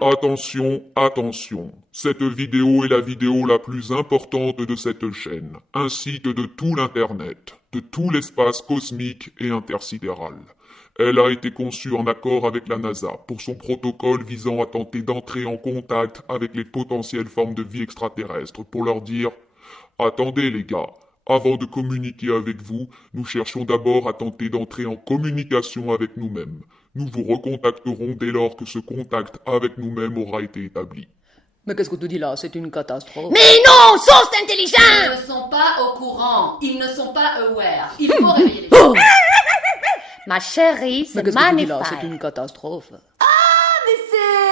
Attention, attention, cette vidéo est la vidéo la plus importante de cette chaîne, ainsi que de tout l'Internet, de tout l'espace cosmique et intersidéral. Elle a été conçue en accord avec la NASA pour son protocole visant à tenter d'entrer en contact avec les potentielles formes de vie extraterrestres pour leur dire « Attendez les gars, avant de communiquer avec vous, nous cherchons d'abord à tenter d'entrer en communication avec nous-mêmes. Nous vous recontacterons dès lors que ce contact avec nous-mêmes aura été établi. » Mais qu'est-ce que tu dis là? C'est une catastrophe. Mais non, sauce intelligent! Ils ne sont pas au courant. Ils ne sont pas aware. Il faut réveiller les gens. Ma chérie, Mais c'est qu'est-ce que tu dis là? magnifique. C'est une catastrophe.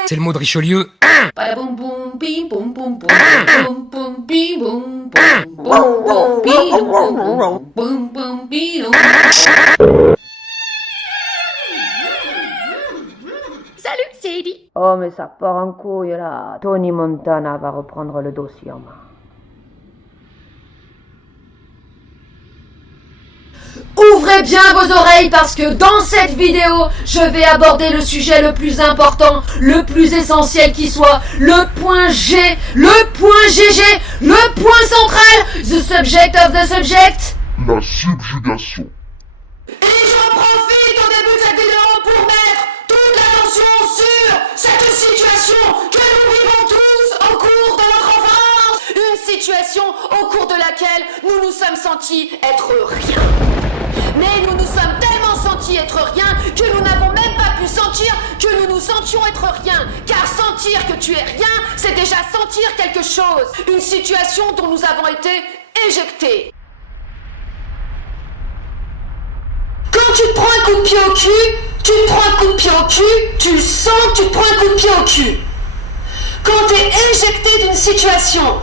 C'est le mot de Richelieu. Badaboum boum bim boum boum boum boum boum bim boum boum boum boum bim boum boum boum bim. Salut, c'est Eddie. Oh, mais ça part en couille, là. Tony Montana va reprendre le dossier en main. Ouvrez bien vos oreilles parce que dans cette vidéo, je vais aborder le sujet le plus important, le plus essentiel qui soit, le point G, le point GG, le point central, the subject of the subject. La subjugation. Et j'en profite au début de cette vidéo pour mettre toute l'attention sur cette situation que nous vivons tous au cours de notre enfance. Une situation au cours de laquelle nous nous sommes sentis être rien. Mais nous nous sommes tellement sentis être rien que nous n'avons même pas pu sentir que nous nous sentions être rien. Car sentir que tu es rien, c'est déjà sentir quelque chose. Une situation dont nous avons été éjectés. Quand tu te prends un coup de pied au cul, tu te prends un coup de pied au cul, tu le sens que tu te prends un coup de pied au cul. Quand tu es éjecté d'une situation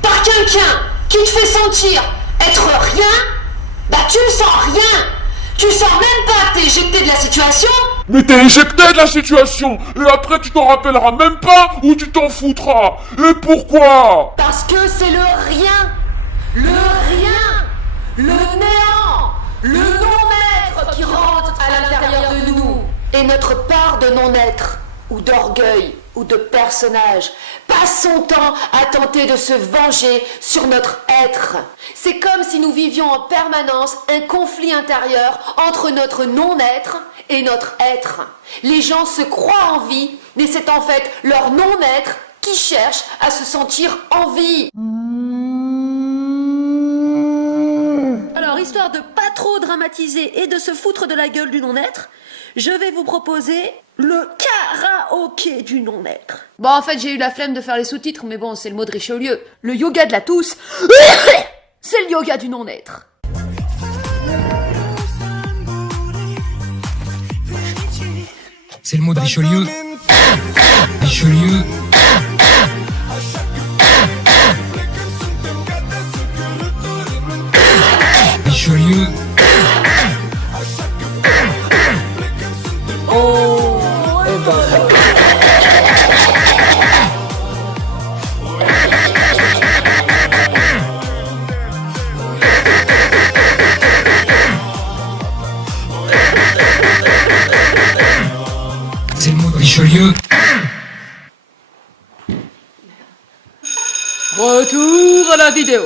par quelqu'un qui te fait sentir être rien, bah tu ne sens rien. Tu sens même pas que t'es éjecté de la situation. Mais t'es éjecté de la situation, et après tu t'en rappelleras même pas ou tu t'en foutras. Et pourquoi? Parce que c'est le rien, le néant, le non-être qui rentre à l'intérieur de nous. Et notre part de non-être, ou d'orgueil, ou de personnage, passe son temps à tenter de se venger sur notre être. C'est comme si nous vivions en permanence un conflit intérieur entre notre non-être et notre être. Les gens se croient en vie, mais c'est en fait leur non-être qui cherche à se sentir en vie. Alors, histoire de pas trop dramatiser et de se foutre de la gueule du non-être, je vais vous proposer le karaoké du non-être. Bon, en fait, j'ai eu la flemme de faire les sous-titres, mais bon, c'est le mot de Richelieu. Le yoga de la tousse, c'est le yoga du non-être. C'est le mot de Richelieu. Richelieu. Richelieu. C'est le mot de Richelieu. Retour à la vidéo.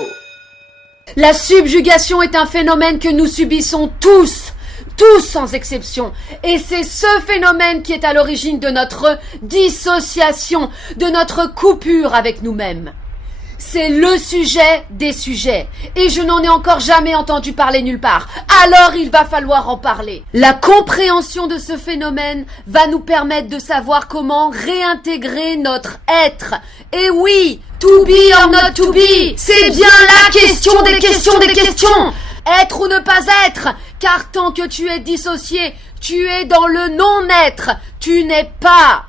La subjugation est un phénomène que nous subissons tous sans exception. Et c'est ce phénomène qui est à l'origine de notre dissociation, de notre coupure avec nous-mêmes. C'est le sujet des sujets. Et je n'en ai encore jamais entendu parler nulle part. Alors il va falloir en parler. La compréhension de ce phénomène va nous permettre de savoir comment réintégrer notre être. Et oui, to be or not to be, c'est bien la question des questions des questions. Être ou ne pas être, car tant que tu es dissocié, tu es dans le non-être, tu n'es pas.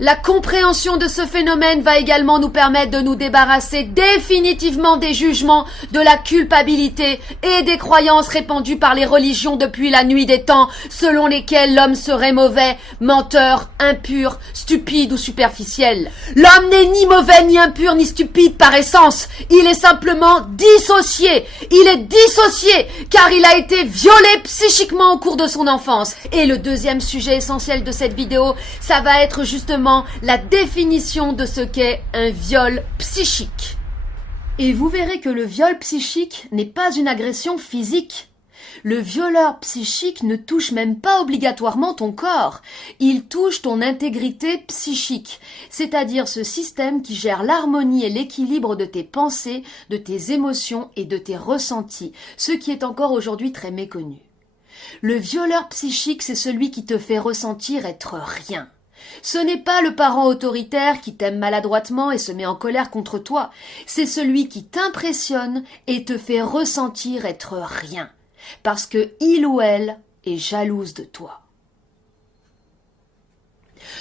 La compréhension de ce phénomène va également nous permettre de nous débarrasser définitivement des jugements, de la culpabilité et des croyances répandues par les religions depuis la nuit des temps, selon lesquelles l'homme serait mauvais, menteur, impur, stupide ou superficiel. L'homme n'est ni mauvais, ni impur, ni stupide par essence. Il est simplement dissocié. Il est dissocié car il a été violé psychiquement au cours de son enfance. Et le deuxième sujet essentiel de cette vidéo, ça va être justement simplement la définition de ce qu'est un viol psychique. Et vous verrez que le viol psychique n'est pas une agression physique. Le violeur psychique ne touche même pas obligatoirement ton corps, il touche ton intégrité psychique, c'est-à-dire ce système qui gère l'harmonie et l'équilibre de tes pensées, de tes émotions et de tes ressentis, ce qui est encore aujourd'hui très méconnu. Le violeur psychique, c'est celui qui te fait ressentir être rien. Ce n'est pas le parent autoritaire qui t'aime maladroitement et se met en colère contre toi, c'est celui qui t'impressionne et te fait ressentir être rien. Parce que il ou elle est jalouse de toi.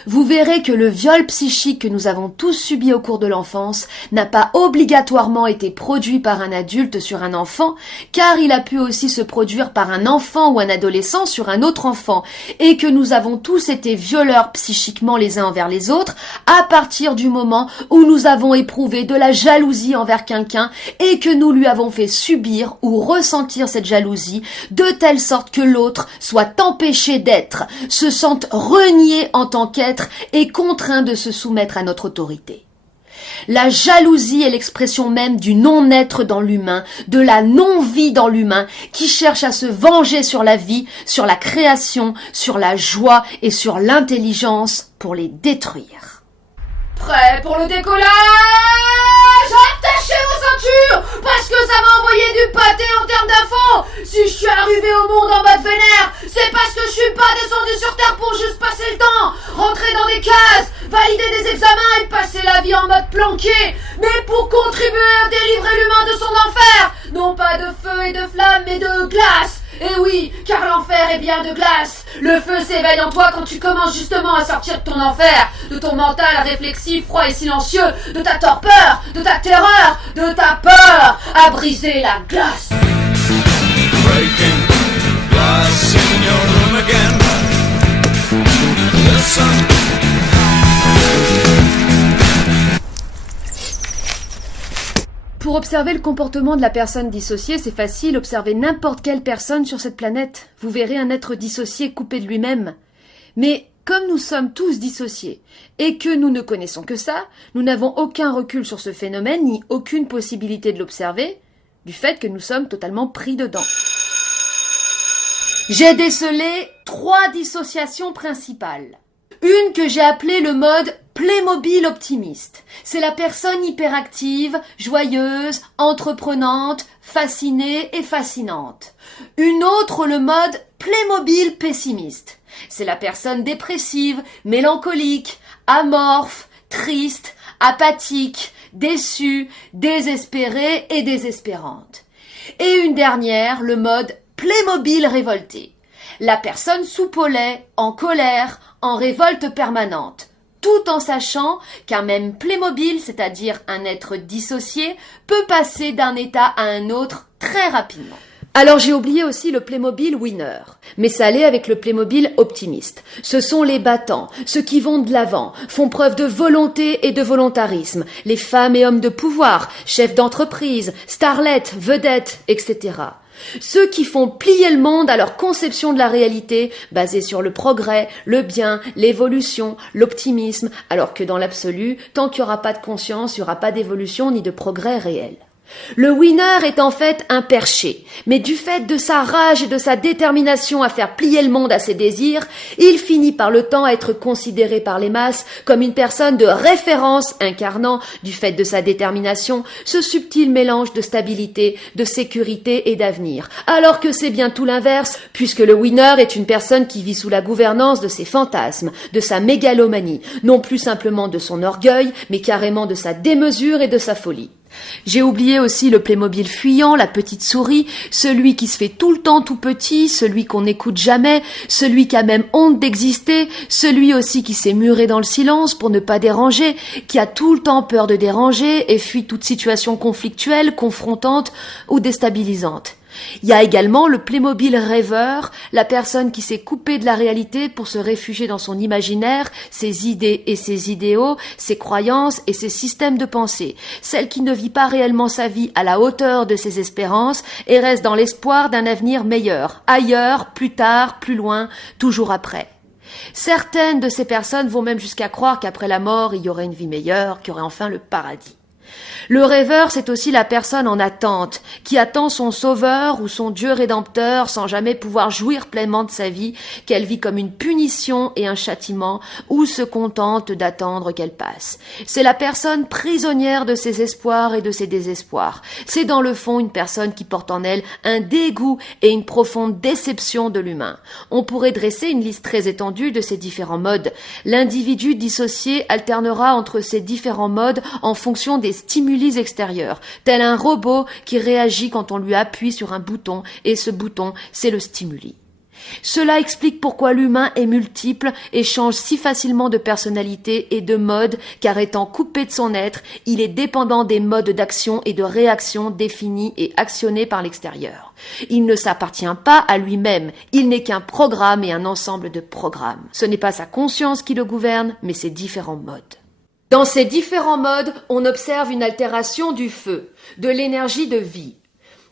Vous verrez que le viol psychique que nous avons tous subi au cours de l'enfance n'a pas obligatoirement été produit par un adulte sur un enfant, car il a pu aussi se produire par un enfant ou un adolescent sur un autre enfant, et que nous avons tous été violeurs psychiquement les uns envers les autres à partir du moment où nous avons éprouvé de la jalousie envers quelqu'un et que nous lui avons fait subir ou ressentir cette jalousie de telle sorte que l'autre soit empêché d'être, se sente renié en tant qu'être et contraint de se soumettre à notre autorité. La jalousie est l'expression même du non-être dans l'humain, de la non-vie dans l'humain, qui cherche à se venger sur la vie, sur la création, sur la joie et sur l'intelligence pour les détruire. Prêt pour le décollage? Attachez vos ceintures, parce que ça m'a envoyé du pâté en termes d'infos. Si je suis arrivé au monde en mode vénère, c'est parce que je suis pas descendu sur Terre pour juste passer le temps, rentrer dans des cases, valider des examens et passer la vie en mode planqué, mais pour contribuer à délivrer l'humain de son enfer. Non pas de feu et de flamme, mais de glace. Et oui, car l'enfer est bien de glace. Le feu s'éveille en toi quand tu commences justement à sortir de ton enfer, de ton mental réflexif, froid et silencieux, de ta torpeur, de ta terreur, de ta peur, à briser la glace. Breaking glass in your room again. Listen. Pour observer le comportement de la personne dissociée, c'est facile, observer n'importe quelle personne sur cette planète. Vous verrez un être dissocié coupé de lui-même. Mais comme nous sommes tous dissociés et que nous ne connaissons que ça, nous n'avons aucun recul sur ce phénomène ni aucune possibilité de l'observer, du fait que nous sommes totalement pris dedans. J'ai décelé 3 dissociations principales. Une que j'ai appelée le mode Playmobil optimiste. C'est la personne hyperactive, joyeuse, entreprenante, fascinée et fascinante. Une autre le mode Playmobil pessimiste. C'est la personne dépressive, mélancolique, amorphe, triste, apathique, déçue, désespérée et désespérante. Et une dernière, le mode Playmobil révolté. La personne soupe au lait, en colère, en révolte permanente, tout en sachant qu'un même Playmobil, c'est-à-dire un être dissocié, peut passer d'un état à un autre très rapidement. Alors j'ai oublié aussi le Playmobil winner, mais ça allait avec le Playmobil optimiste. Ce sont les battants, ceux qui vont de l'avant, font preuve de volonté et de volontarisme, les femmes et hommes de pouvoir, chefs d'entreprise, starlettes, vedettes, etc. Ceux qui font plier le monde à leur conception de la réalité, basée sur le progrès, le bien, l'évolution, l'optimisme, alors que dans l'absolu, tant qu'il n'y aura pas de conscience, il n'y aura pas d'évolution ni de progrès réel. Le winner est en fait un perché, mais du fait de sa rage et de sa détermination à faire plier le monde à ses désirs, il finit par le temps à être considéré par les masses comme une personne de référence incarnant, du fait de sa détermination, ce subtil mélange de stabilité, de sécurité et d'avenir, alors que c'est bien tout l'inverse, puisque le winner est une personne qui vit sous la gouvernance de ses fantasmes, de sa mégalomanie, non plus simplement de son orgueil, mais carrément de sa démesure et de sa folie. J'ai oublié aussi le Playmobil fuyant, la petite souris, celui qui se fait tout le temps tout petit, celui qu'on n'écoute jamais, celui qui a même honte d'exister, celui aussi qui s'est muré dans le silence pour ne pas déranger, qui a tout le temps peur de déranger et fuit toute situation conflictuelle, confrontante ou déstabilisante. Il y a également le Playmobil rêveur, la personne qui s'est coupée de la réalité pour se réfugier dans son imaginaire, ses idées et ses idéaux, ses croyances et ses systèmes de pensée, celle qui ne vit pas réellement sa vie à la hauteur de ses espérances et reste dans l'espoir d'un avenir meilleur, ailleurs, plus tard, plus loin, toujours après. Certaines de ces personnes vont même jusqu'à croire qu'après la mort, il y aurait une vie meilleure, qu'il y aurait enfin le paradis. Le rêveur, c'est aussi la personne en attente, qui attend son sauveur ou son Dieu rédempteur sans jamais pouvoir jouir pleinement de sa vie, qu'elle vit comme une punition et un châtiment, ou se contente d'attendre qu'elle passe. C'est la personne prisonnière de ses espoirs et de ses désespoirs. C'est dans le fond une personne qui porte en elle un dégoût et une profonde déception de l'humain. On pourrait dresser une liste très étendue de ces différents modes. L'individu dissocié alternera entre ces différents modes en fonction des stimuli extérieurs, tel un robot qui réagit quand on lui appuie sur un bouton, et ce bouton, c'est le stimuli. Cela explique pourquoi l'humain est multiple et change si facilement de personnalité et de mode, car étant coupé de son être, il est dépendant des modes d'action et de réaction définis et actionnés par l'extérieur. Il ne s'appartient pas à lui-même, il n'est qu'un programme et un ensemble de programmes. Ce n'est pas sa conscience qui le gouverne, mais ses différents modes. Dans ces différents modes, on observe une altération du feu, de l'énergie de vie.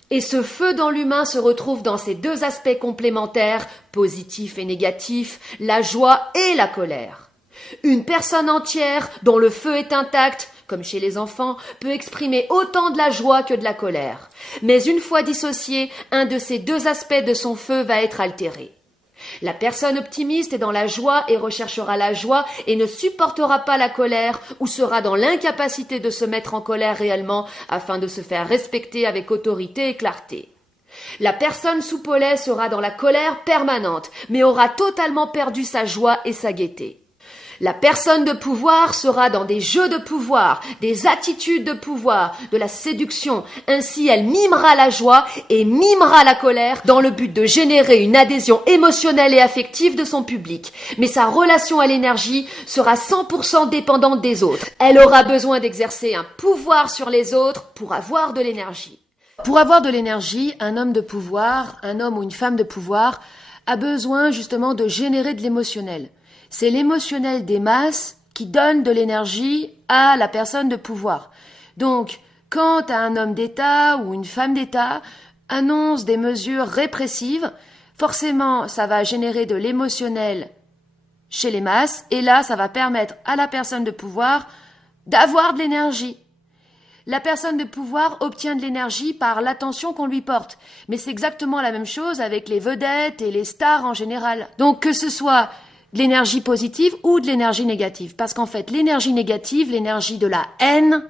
Et ce feu dans l'humain se retrouve dans ces deux aspects complémentaires, positifs et négatifs, la joie et la colère. Une personne entière, dont le feu est intact, comme chez les enfants, peut exprimer autant de la joie que de la colère. Mais une fois dissocié, un de ces deux aspects de son feu va être altéré. La personne optimiste est dans la joie et recherchera la joie et ne supportera pas la colère ou sera dans l'incapacité de se mettre en colère réellement afin de se faire respecter avec autorité et clarté. La personne soupolée sera dans la colère permanente mais aura totalement perdu sa joie et sa gaieté. La personne de pouvoir sera dans des jeux de pouvoir, des attitudes de pouvoir, de la séduction. Ainsi, elle mimera la joie et mimera la colère dans le but de générer une adhésion émotionnelle et affective de son public. Mais sa relation à l'énergie sera 100% dépendante des autres. Elle aura besoin d'exercer un pouvoir sur les autres pour avoir de l'énergie. Pour avoir de l'énergie, un homme de pouvoir, un homme ou une femme de pouvoir, a besoin justement de générer de l'émotionnel. C'est l'émotionnel des masses qui donne de l'énergie à la personne de pouvoir. Donc, quand un homme d'État ou une femme d'État annonce des mesures répressives, forcément, ça va générer de l'émotionnel chez les masses, et là, ça va permettre à la personne de pouvoir d'avoir de l'énergie. La personne de pouvoir obtient de l'énergie par l'attention qu'on lui porte. Mais c'est exactement la même chose avec les vedettes et les stars en général. Donc, que ce soit de l'énergie positive ou de l'énergie négative. Parce qu'en fait, l'énergie négative, l'énergie de la haine,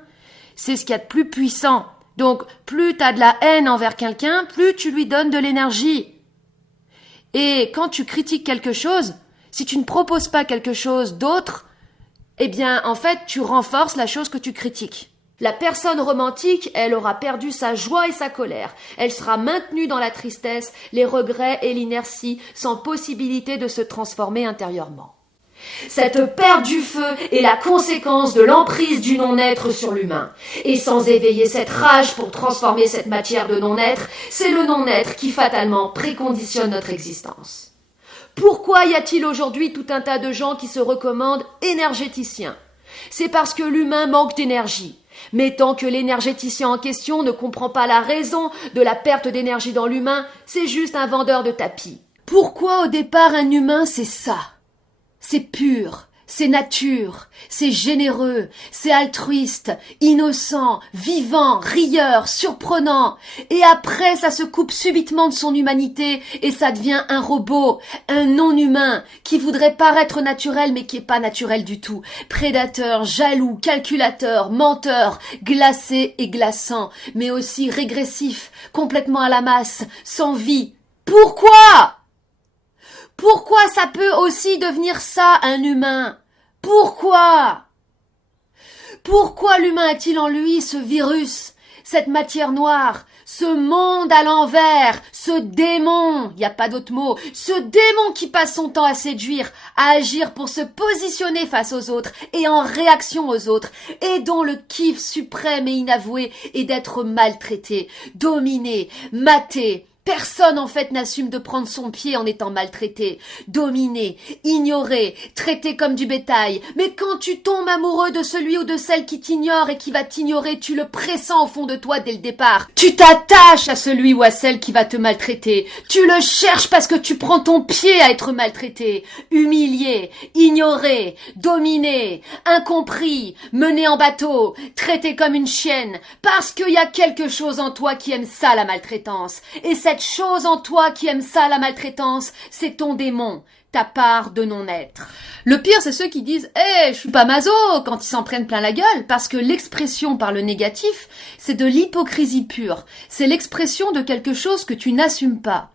c'est ce qu'il y a de plus puissant. Donc, plus tu as de la haine envers quelqu'un, plus tu lui donnes de l'énergie. Et quand tu critiques quelque chose, si tu ne proposes pas quelque chose d'autre, eh bien, en fait, tu renforces la chose que tu critiques. La personne romantique, elle aura perdu sa joie et sa colère. Elle sera maintenue dans la tristesse, les regrets et l'inertie, sans possibilité de se transformer intérieurement. Cette perte du feu est la conséquence de l'emprise du non-être sur l'humain. Et sans éveiller cette rage pour transformer cette matière de non-être, c'est le non-être qui fatalement préconditionne notre existence. Pourquoi y a-t-il aujourd'hui tout un tas de gens qui se recommandent énergéticiens ? C'est parce que l'humain manque d'énergie. Mais tant que l'énergéticien en question ne comprend pas la raison de la perte d'énergie dans l'humain, c'est juste un vendeur de tapis. Pourquoi au départ un humain c'est ça ? C'est pur, c'est nature, c'est généreux, c'est altruiste, innocent, vivant, rieur, surprenant. Et après ça se coupe subitement de son humanité et ça devient un robot, un non-humain qui voudrait paraître naturel mais qui est pas naturel du tout. Prédateur, jaloux, calculateur, menteur, glacé et glaçant, mais aussi régressif, complètement à la masse, sans vie. Pourquoi ? Pourquoi ça peut aussi devenir ça, un humain ? Pourquoi ? Pourquoi l'humain a-t-il en lui ce virus, cette matière noire, ce monde à l'envers, ce démon, il n'y a pas d'autre mot, ce démon qui passe son temps à séduire, à agir pour se positionner face aux autres et en réaction aux autres, et dont le kiff suprême et inavoué est d'être maltraité, dominé, maté, Personne en fait n'assume de prendre son pied en étant maltraité, dominé, ignoré, traité comme du bétail. Mais quand tu tombes amoureux de celui ou de celle qui t'ignore et qui va t'ignorer, tu le pressens au fond de toi dès le départ. Tu t'attaches à celui ou à celle qui va te maltraiter. Tu le cherches parce que tu prends ton pied à être maltraité, humilié, ignoré, dominé, incompris, mené en bateau, traité comme une chienne, parce qu'il y a quelque chose en toi qui aime ça, la maltraitance. Et cette chose en toi qui aime ça, la maltraitance, c'est ton démon, ta part de non-être. Le pire, c'est ceux qui disent « je suis pas maso » quand ils s'en prennent plein la gueule, parce que l'expression par le négatif, c'est de l'hypocrisie pure. C'est l'expression de quelque chose que tu n'assumes pas.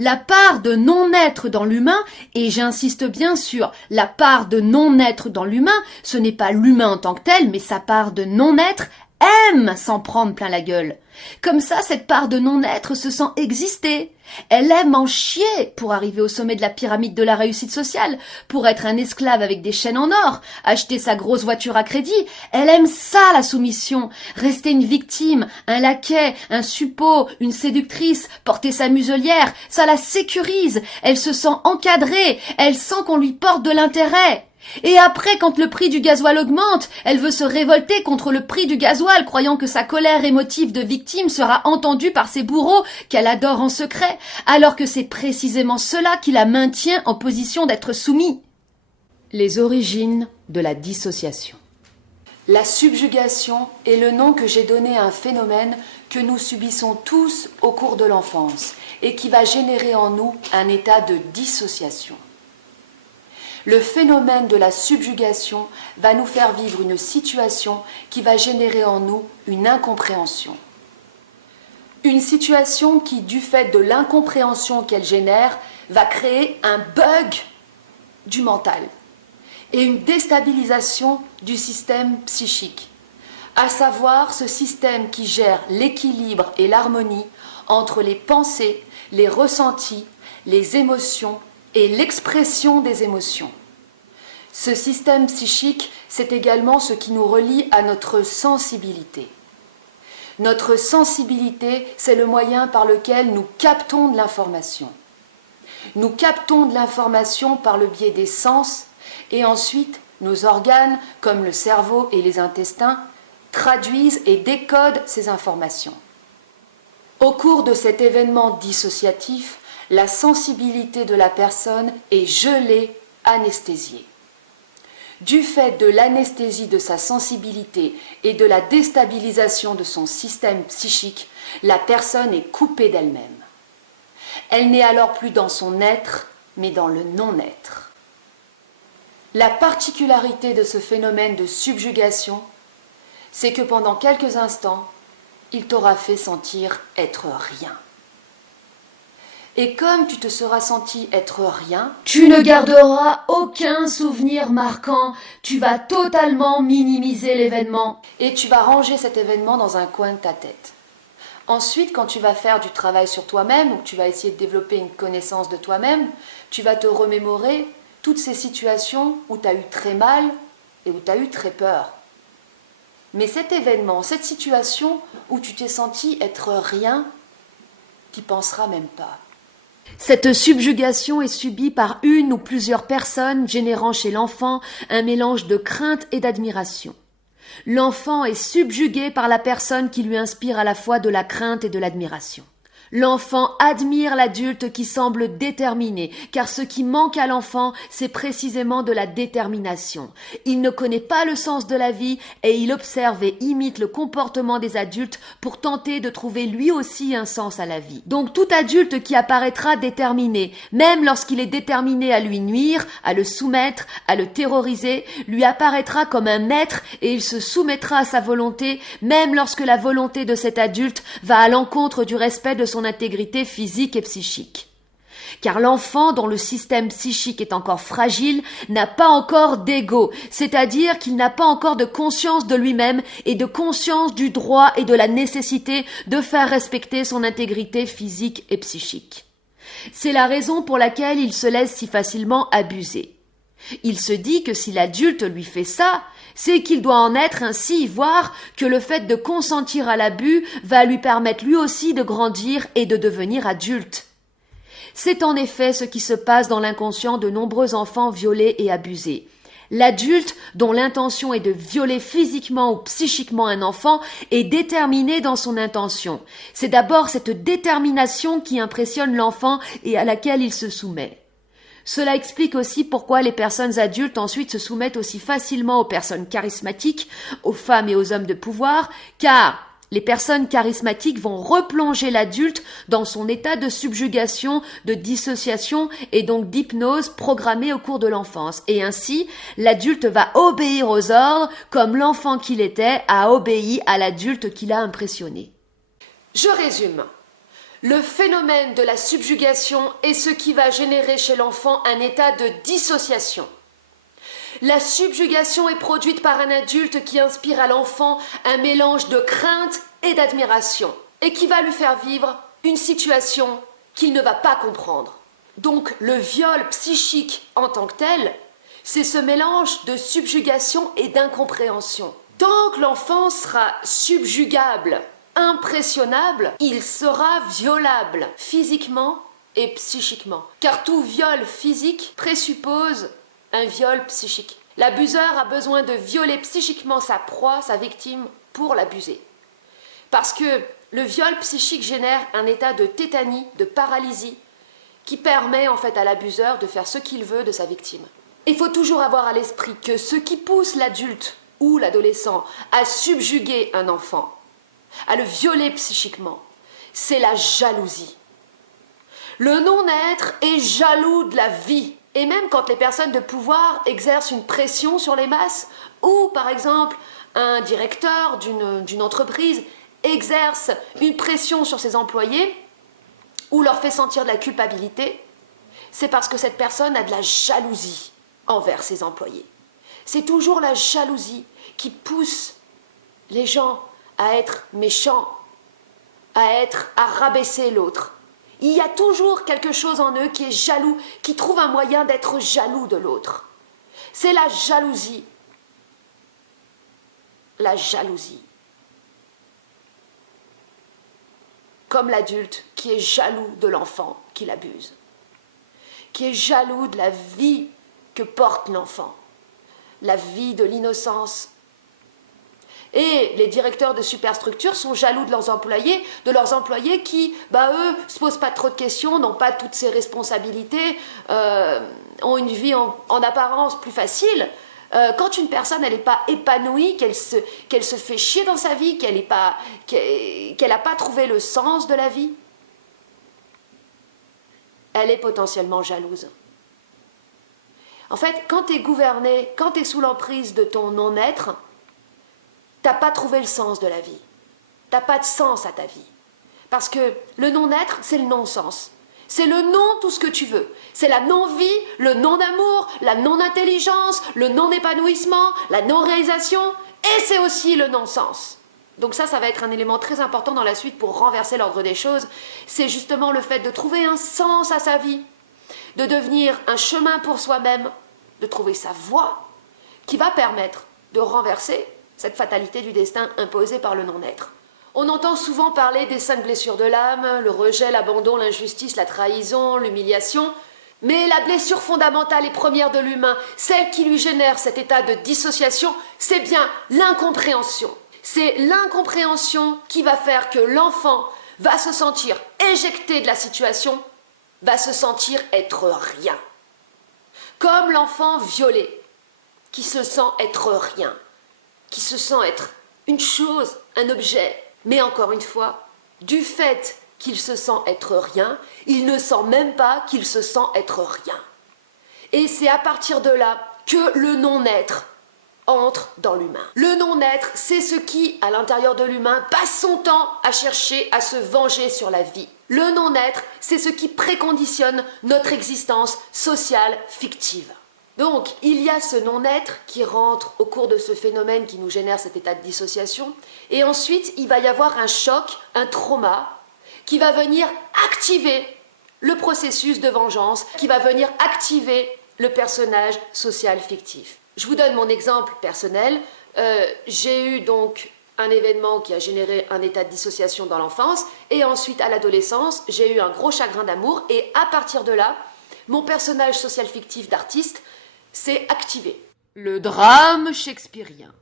La part de non-être dans l'humain, et j'insiste bien sur la part de non-être dans l'humain, ce n'est pas l'humain en tant que tel, mais sa part de non-être aime s'en prendre plein la gueule. Comme ça, cette part de non-être se sent exister. Elle aime en chier pour arriver au sommet de la pyramide de la réussite sociale, pour être un esclave avec des chaînes en or, acheter sa grosse voiture à crédit. Elle aime ça, la soumission. Rester une victime, un laquais, un suppôt, une séductrice, porter sa muselière, ça la sécurise. Elle se sent encadrée, elle sent qu'on lui porte de l'intérêt. Et après, quand le prix du gasoil augmente, elle veut se révolter contre le prix du gasoil, croyant que sa colère émotive de victime sera entendue par ses bourreaux qu'elle adore en secret, alors que c'est précisément cela qui la maintient en position d'être soumis. Les origines de la dissociation. La subjugation est le nom que j'ai donné à un phénomène que nous subissons tous au cours de l'enfance et qui va générer en nous un état de dissociation. Le phénomène de la subjugation va nous faire vivre une situation qui va générer en nous une incompréhension. Une situation qui, du fait de l'incompréhension qu'elle génère, va créer un bug du mental et une déstabilisation du système psychique, à savoir ce système qui gère l'équilibre et l'harmonie entre les pensées, les ressentis, les émotions et l'expression des émotions. Ce système psychique, c'est également ce qui nous relie à notre sensibilité. Notre sensibilité, c'est le moyen par lequel nous captons de l'information. Nous captons de l'information par le biais des sens et ensuite nos organes, comme le cerveau et les intestins, traduisent et décodent ces informations. Au cours de cet événement dissociatif, la sensibilité de la personne est gelée, anesthésiée. Du fait de l'anesthésie de sa sensibilité et de la déstabilisation de son système psychique, la personne est coupée d'elle-même. Elle n'est alors plus dans son être, mais dans le non-être. La particularité de ce phénomène de subjugation, c'est que pendant quelques instants, il t'aura fait sentir être rien. Et comme tu te seras senti être rien, tu ne garderas aucun souvenir marquant, tu vas totalement minimiser l'événement et tu vas ranger cet événement dans un coin de ta tête. Ensuite, quand tu vas faire du travail sur toi-même ou que tu vas essayer de développer une connaissance de toi-même, tu vas te remémorer toutes ces situations où tu as eu très mal et où tu as eu très peur. Mais cet événement, cette situation où tu t'es senti être rien, tu n'y penseras même pas. Cette subjugation est subie par une ou plusieurs personnes, générant chez l'enfant un mélange de crainte et d'admiration. L'enfant est subjugué par la personne qui lui inspire à la fois de la crainte et de l'admiration. L'enfant admire l'adulte qui semble déterminé, car ce qui manque à l'enfant, c'est précisément de la détermination. Il ne connaît pas le sens de la vie et il observe et imite le comportement des adultes pour tenter de trouver lui aussi un sens à la vie. Donc tout adulte qui apparaîtra déterminé, même lorsqu'il est déterminé à lui nuire, à le soumettre, à le terroriser, lui apparaîtra comme un maître et il se soumettra à sa volonté, même lorsque la volonté de cet adulte va à l'encontre du respect de son intégrité physique et psychique. Car l'enfant dont le système psychique est encore fragile n'a pas encore d'ego, c'est-à-dire qu'il n'a pas encore de conscience de lui-même et de conscience du droit et de la nécessité de faire respecter son intégrité physique et psychique. C'est la raison pour laquelle il se laisse si facilement abuser. Il se dit que si l'adulte lui fait ça, c'est qu'il doit en être ainsi, voire que le fait de consentir à l'abus va lui permettre lui aussi de grandir et de devenir adulte. C'est en effet ce qui se passe dans l'inconscient de nombreux enfants violés et abusés. L'adulte, dont l'intention est de violer physiquement ou psychiquement un enfant, est déterminé dans son intention. C'est d'abord cette détermination qui impressionne l'enfant et à laquelle il se soumet. Cela explique aussi pourquoi les personnes adultes ensuite se soumettent aussi facilement aux personnes charismatiques, aux femmes et aux hommes de pouvoir, car les personnes charismatiques vont replonger l'adulte dans son état de subjugation, de dissociation et donc d'hypnose programmée au cours de l'enfance. Et ainsi, l'adulte va obéir aux ordres comme l'enfant qu'il était a obéi à l'adulte qui l'a impressionné. Je résume. Le phénomène de la subjugation est ce qui va générer chez l'enfant un état de dissociation. La subjugation est produite par un adulte qui inspire à l'enfant un mélange de crainte et d'admiration et qui va lui faire vivre une situation qu'il ne va pas comprendre. Donc le viol psychique en tant que tel, c'est ce mélange de subjugation et d'incompréhension. Tant que l'enfant sera subjugable, impressionnable, il sera violable physiquement et psychiquement. Car tout viol physique présuppose un viol psychique. L'abuseur a besoin de violer psychiquement sa proie, sa victime, pour l'abuser. Parce que le viol psychique génère un état de tétanie, de paralysie, qui permet en fait à l'abuseur de faire ce qu'il veut de sa victime. Il faut toujours avoir à l'esprit que ce qui pousse l'adulte ou l'adolescent à subjuguer un enfant, à le violer psychiquement, c'est la jalousie. Le non-être est jaloux de la vie. Et même quand les personnes de pouvoir exercent une pression sur les masses, ou par exemple un directeur d'une entreprise exerce une pression sur ses employés, ou leur fait sentir de la culpabilité, c'est parce que cette personne a de la jalousie envers ses employés. C'est toujours la jalousie qui pousse les gens à être méchants, à rabaisser l'autre. Il y a toujours quelque chose en eux qui est jaloux, qui trouve un moyen d'être jaloux de l'autre. C'est la jalousie. La jalousie. Comme l'adulte qui est jaloux de l'enfant qui l'abuse, qui est jaloux de la vie que porte l'enfant, la vie de l'innocence. Et les directeurs de superstructures sont jaloux de leurs employés qui, eux, se posent pas trop de questions, n'ont pas toutes ces responsabilités, ont une vie en apparence plus facile. Quand une personne elle n'est pas épanouie, qu'elle se fait chier dans sa vie, qu'elle n'a pas trouvé le sens de la vie, elle est potentiellement jalouse. En fait, quand tu es gouverné, quand tu es sous l'emprise de ton non-être, t'as pas trouvé le sens de la vie. T'as pas de sens à ta vie. Parce que le non-être, c'est le non-sens. C'est le non tout ce que tu veux. C'est la non-vie, le non-amour, la non-intelligence, le non-épanouissement, la non-réalisation, et c'est aussi le non-sens. Donc ça va être un élément très important dans la suite pour renverser l'ordre des choses. C'est justement le fait de trouver un sens à sa vie, de devenir un chemin pour soi-même, de trouver sa voie, qui va permettre de renverser cette fatalité du destin imposée par le non-être. On entend souvent parler des 5 blessures de l'âme, le rejet, l'abandon, l'injustice, la trahison, l'humiliation. Mais la blessure fondamentale et première de l'humain, celle qui lui génère cet état de dissociation, c'est bien l'incompréhension. C'est l'incompréhension qui va faire que l'enfant va se sentir éjecté de la situation, va se sentir être rien. Comme l'enfant violé, qui se sent être rien, qui se sent être une chose, un objet. Mais encore une fois, du fait qu'il se sent être rien, il ne sent même pas qu'il se sent être rien. Et c'est à partir de là que le non-être entre dans l'humain. Le non-être, c'est ce qui, à l'intérieur de l'humain, passe son temps à chercher à se venger sur la vie. Le non-être, c'est ce qui préconditionne notre existence sociale fictive. Donc, il y a ce non-être qui rentre au cours de ce phénomène qui nous génère cet état de dissociation. Et ensuite, il va y avoir un choc, un trauma, qui va venir activer le processus de vengeance, qui va venir activer le personnage social fictif. Je vous donne mon exemple personnel. J'ai eu donc un événement qui a généré un état de dissociation dans l'enfance, et ensuite à l'adolescence, j'ai eu un gros chagrin d'amour, et à partir de là, mon personnage social fictif d'artiste s'est activé. Le drame shakespearien.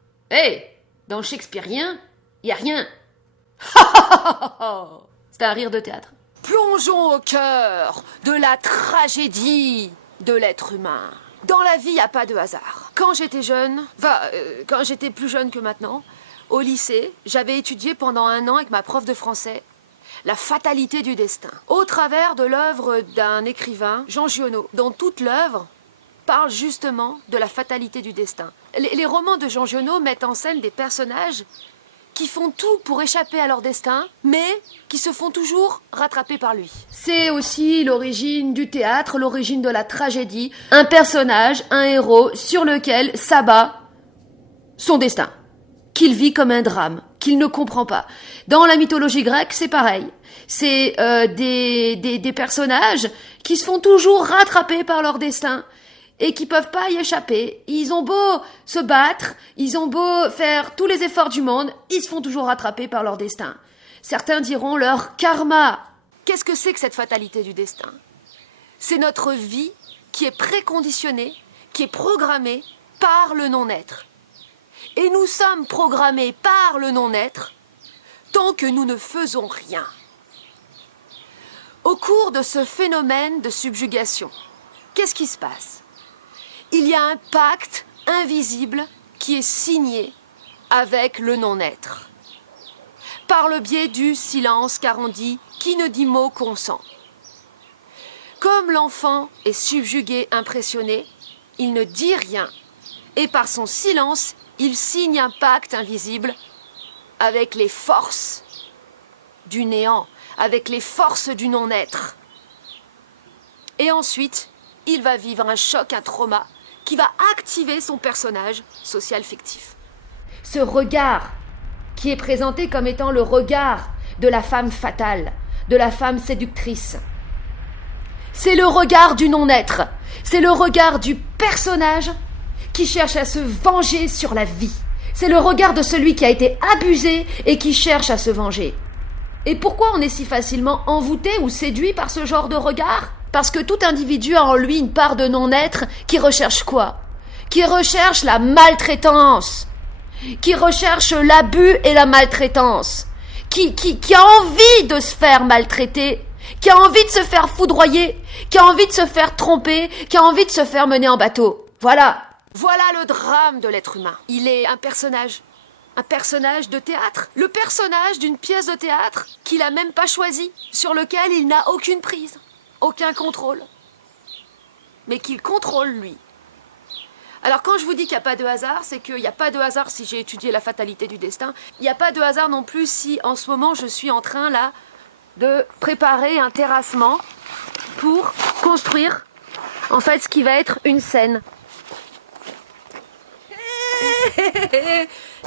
Dans shakespearien, y a rien. C'est un rire de théâtre. Plongeons au cœur de la tragédie de l'être humain. Dans la vie, il n'y a pas de hasard. Quand j'étais jeune, quand j'étais plus jeune que maintenant, au lycée, j'avais étudié pendant 1 an avec ma prof de français la fatalité du destin, au travers de l'œuvre d'un écrivain, Jean Giono, dont toute l'œuvre parle justement de la fatalité du destin. Les romans de Jean Giono mettent en scène des personnages qui font tout pour échapper à leur destin, mais qui se font toujours rattraper par lui. C'est aussi l'origine du théâtre, l'origine de la tragédie. Un personnage, un héros sur lequel s'abat son destin, qu'il vit comme un drame, qu'il ne comprend pas. Dans la mythologie grecque, c'est pareil. C'est des personnages qui se font toujours rattraper par leur destin et qui peuvent pas y échapper. Ils ont beau se battre, ils ont beau faire tous les efforts du monde, ils se font toujours rattraper par leur destin. Certains diront leur karma. Qu'est-ce que c'est que cette fatalité du destin? C'est notre vie qui est préconditionnée, qui est programmée par le non-être. Et nous sommes programmés par le non-être tant que nous ne faisons rien. Au cours de ce phénomène de subjugation, qu'est-ce qui se passe? Il y a un pacte invisible qui est signé avec le non-être, par le biais du silence, car on dit « qui ne dit mot consent ». Comme l'enfant est subjugué, impressionné, il ne dit rien, et par son silence, il signe un pacte invisible avec les forces du néant, avec les forces du non-être. Et ensuite, il va vivre un choc, un trauma, qui va activer son personnage social fictif. Ce regard qui est présenté comme étant le regard de la femme fatale, de la femme séductrice. C'est le regard du non-être, c'est le regard du personnage qui cherche à se venger sur la vie. C'est le regard de celui qui a été abusé et qui cherche à se venger. Et pourquoi on est si facilement envoûté ou séduit par ce genre de regard ? Parce que tout individu a en lui une part de non-être qui recherche quoi ? Qui recherche la maltraitance, qui recherche l'abus et la maltraitance, qui a envie de se faire maltraiter, qui a envie de se faire foudroyer, qui a envie de se faire tromper, qui a envie de se faire mener en bateau. Voilà. Voilà le drame de l'être humain. Il est un personnage de théâtre, le personnage d'une pièce de théâtre qu'il n'a même pas choisi, sur lequel il n'a aucune prise. Aucun contrôle, mais qu'il contrôle lui. Alors quand je vous dis qu'il n'y a pas de hasard, c'est qu'il n'y a pas de hasard si j'ai étudié la fatalité du destin. Il n'y a pas de hasard non plus si en ce moment je suis en train là de préparer un terrassement pour construire en fait ce qui va être une scène.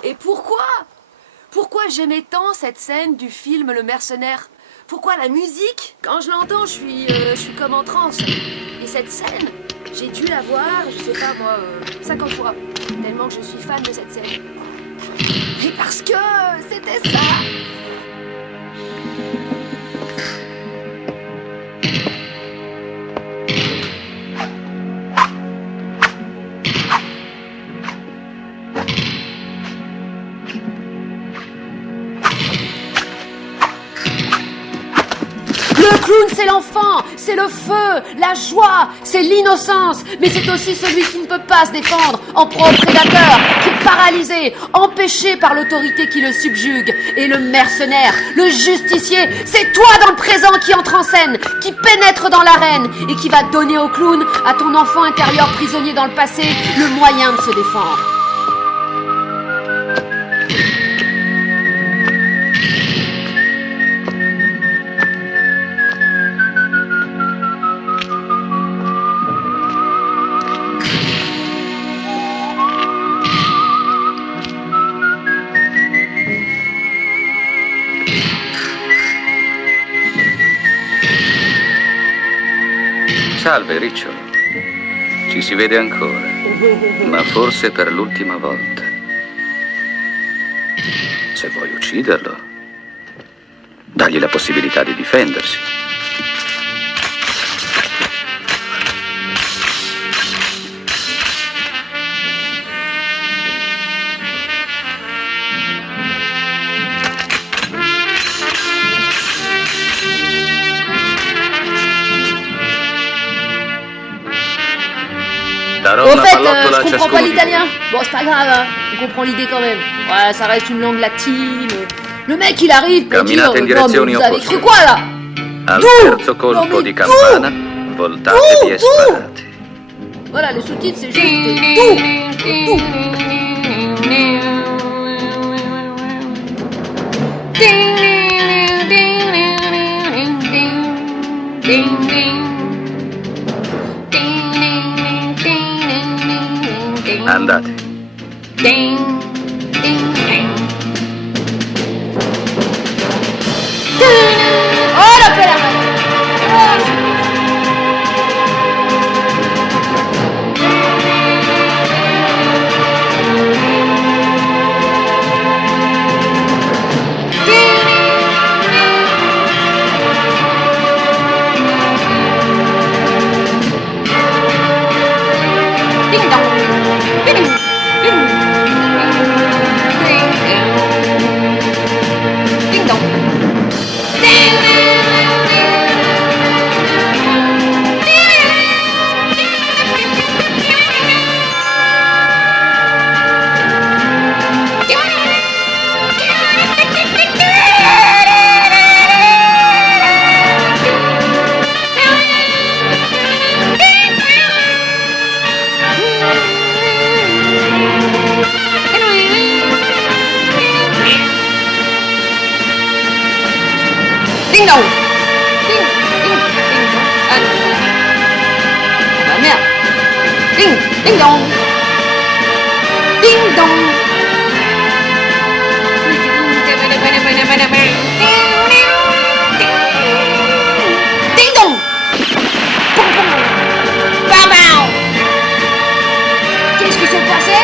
Et pourquoi j'aimais tant cette scène du film Le Mercenaire? Pourquoi la musique, quand je l'entends, je suis comme en transe. Et cette scène, j'ai dû la voir, je sais pas moi, 50 fois. Tellement que je suis fan de cette scène. Et parce que c'était ça. Le clown, c'est l'enfant, c'est le feu, la joie, c'est l'innocence, mais c'est aussi celui qui ne peut pas se défendre, en proie au prédateur, qui est paralysé, empêché par l'autorité qui le subjugue. Et le mercenaire, le justicier, c'est toi dans le présent qui entre en scène, qui pénètre dans l'arène et qui va donner au clown, à ton enfant intérieur prisonnier dans le passé, le moyen de se défendre. Salve, Ricciolo. Ci Ci si vede ancora, ma forse per l'ultima volta. Se vuoi ucciderlo, dagli la possibilità di difendersi. Au fait, je comprends pas l'italien. Bon, c'est pas grave, hein. On comprend l'idée quand même. Ouais, ça reste une langue latine. Le mec, il arrive pour dire... Camminate in Non, mais direzioni vous avez opposte. cru quoi, là? Al Tu! terzo colpo Non, mais di tu! campana, voltatevi e Tu! sparate. Voilà, les sous-titres, c'est juste tout. Tout. Andate. Ora per la... Ding dong. Ding ding. Ding ding. Ding dong. Ding dong. Ding ding ding dong. Ah non. Ah bah merde. Ding ding dong. Ding dong. Ding dong. Pom pom. Bam bam. Qu'est-ce qui s'est passé?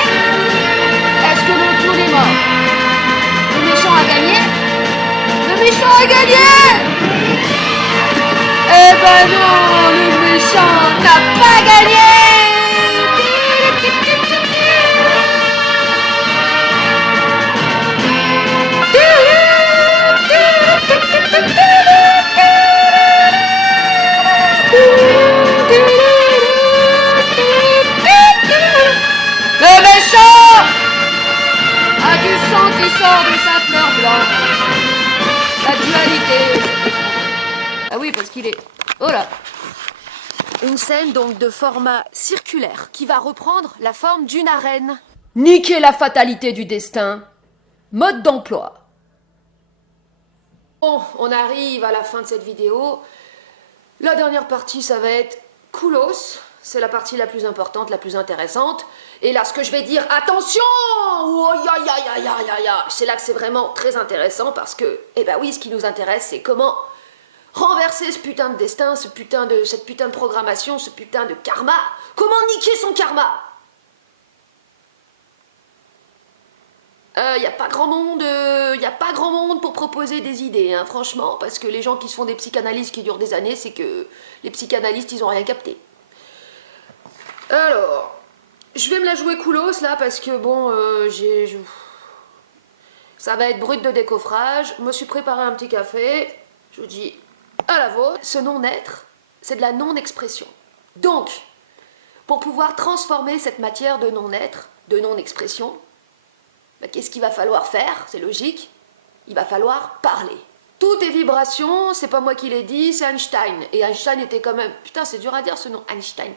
Est-ce que le clown est mort? Le méchant a gagné? Le méchant a gagné! Eh ben non, le méchant n'a pas gagné! Le méchant a du sang qui sort de sa fleur blanche. La dualité. Ah oui, parce qu'il est... Oh là. Une scène donc de format circulaire qui va reprendre la forme d'une arène. Niquer la fatalité du destin. Mode d'emploi. Bon, on arrive à la fin de cette vidéo. La dernière partie, ça va être Koulos. C'est la partie la plus importante, la plus intéressante. Et là, ce que je vais dire, attention! Oh, c'est là que c'est vraiment très intéressant parce que, eh ben oui, ce qui nous intéresse, c'est comment renverser ce putain de destin, cette putain de programmation, ce putain de karma. Comment niquer son karma? Y a pas grand monde pour proposer des idées, hein, franchement, parce que les gens qui se font des psychanalyses qui durent des années, c'est que les psychanalystes, ils ont rien capté. Alors, je vais me la jouer coolos là parce que bon, ça va être brut de décoffrage. Je me suis préparé un petit café. Je vous dis à la vôtre. Ce non-être, c'est de la non-expression. Donc, pour pouvoir transformer cette matière de non-être, de non-expression, bah, qu'est-ce qu'il va falloir faire? C'est logique. Il va falloir parler. Tout est vibration, c'est pas moi qui l'ai dit, c'est Einstein. Et Einstein était quand même... Putain, c'est dur à dire ce nom, Einstein.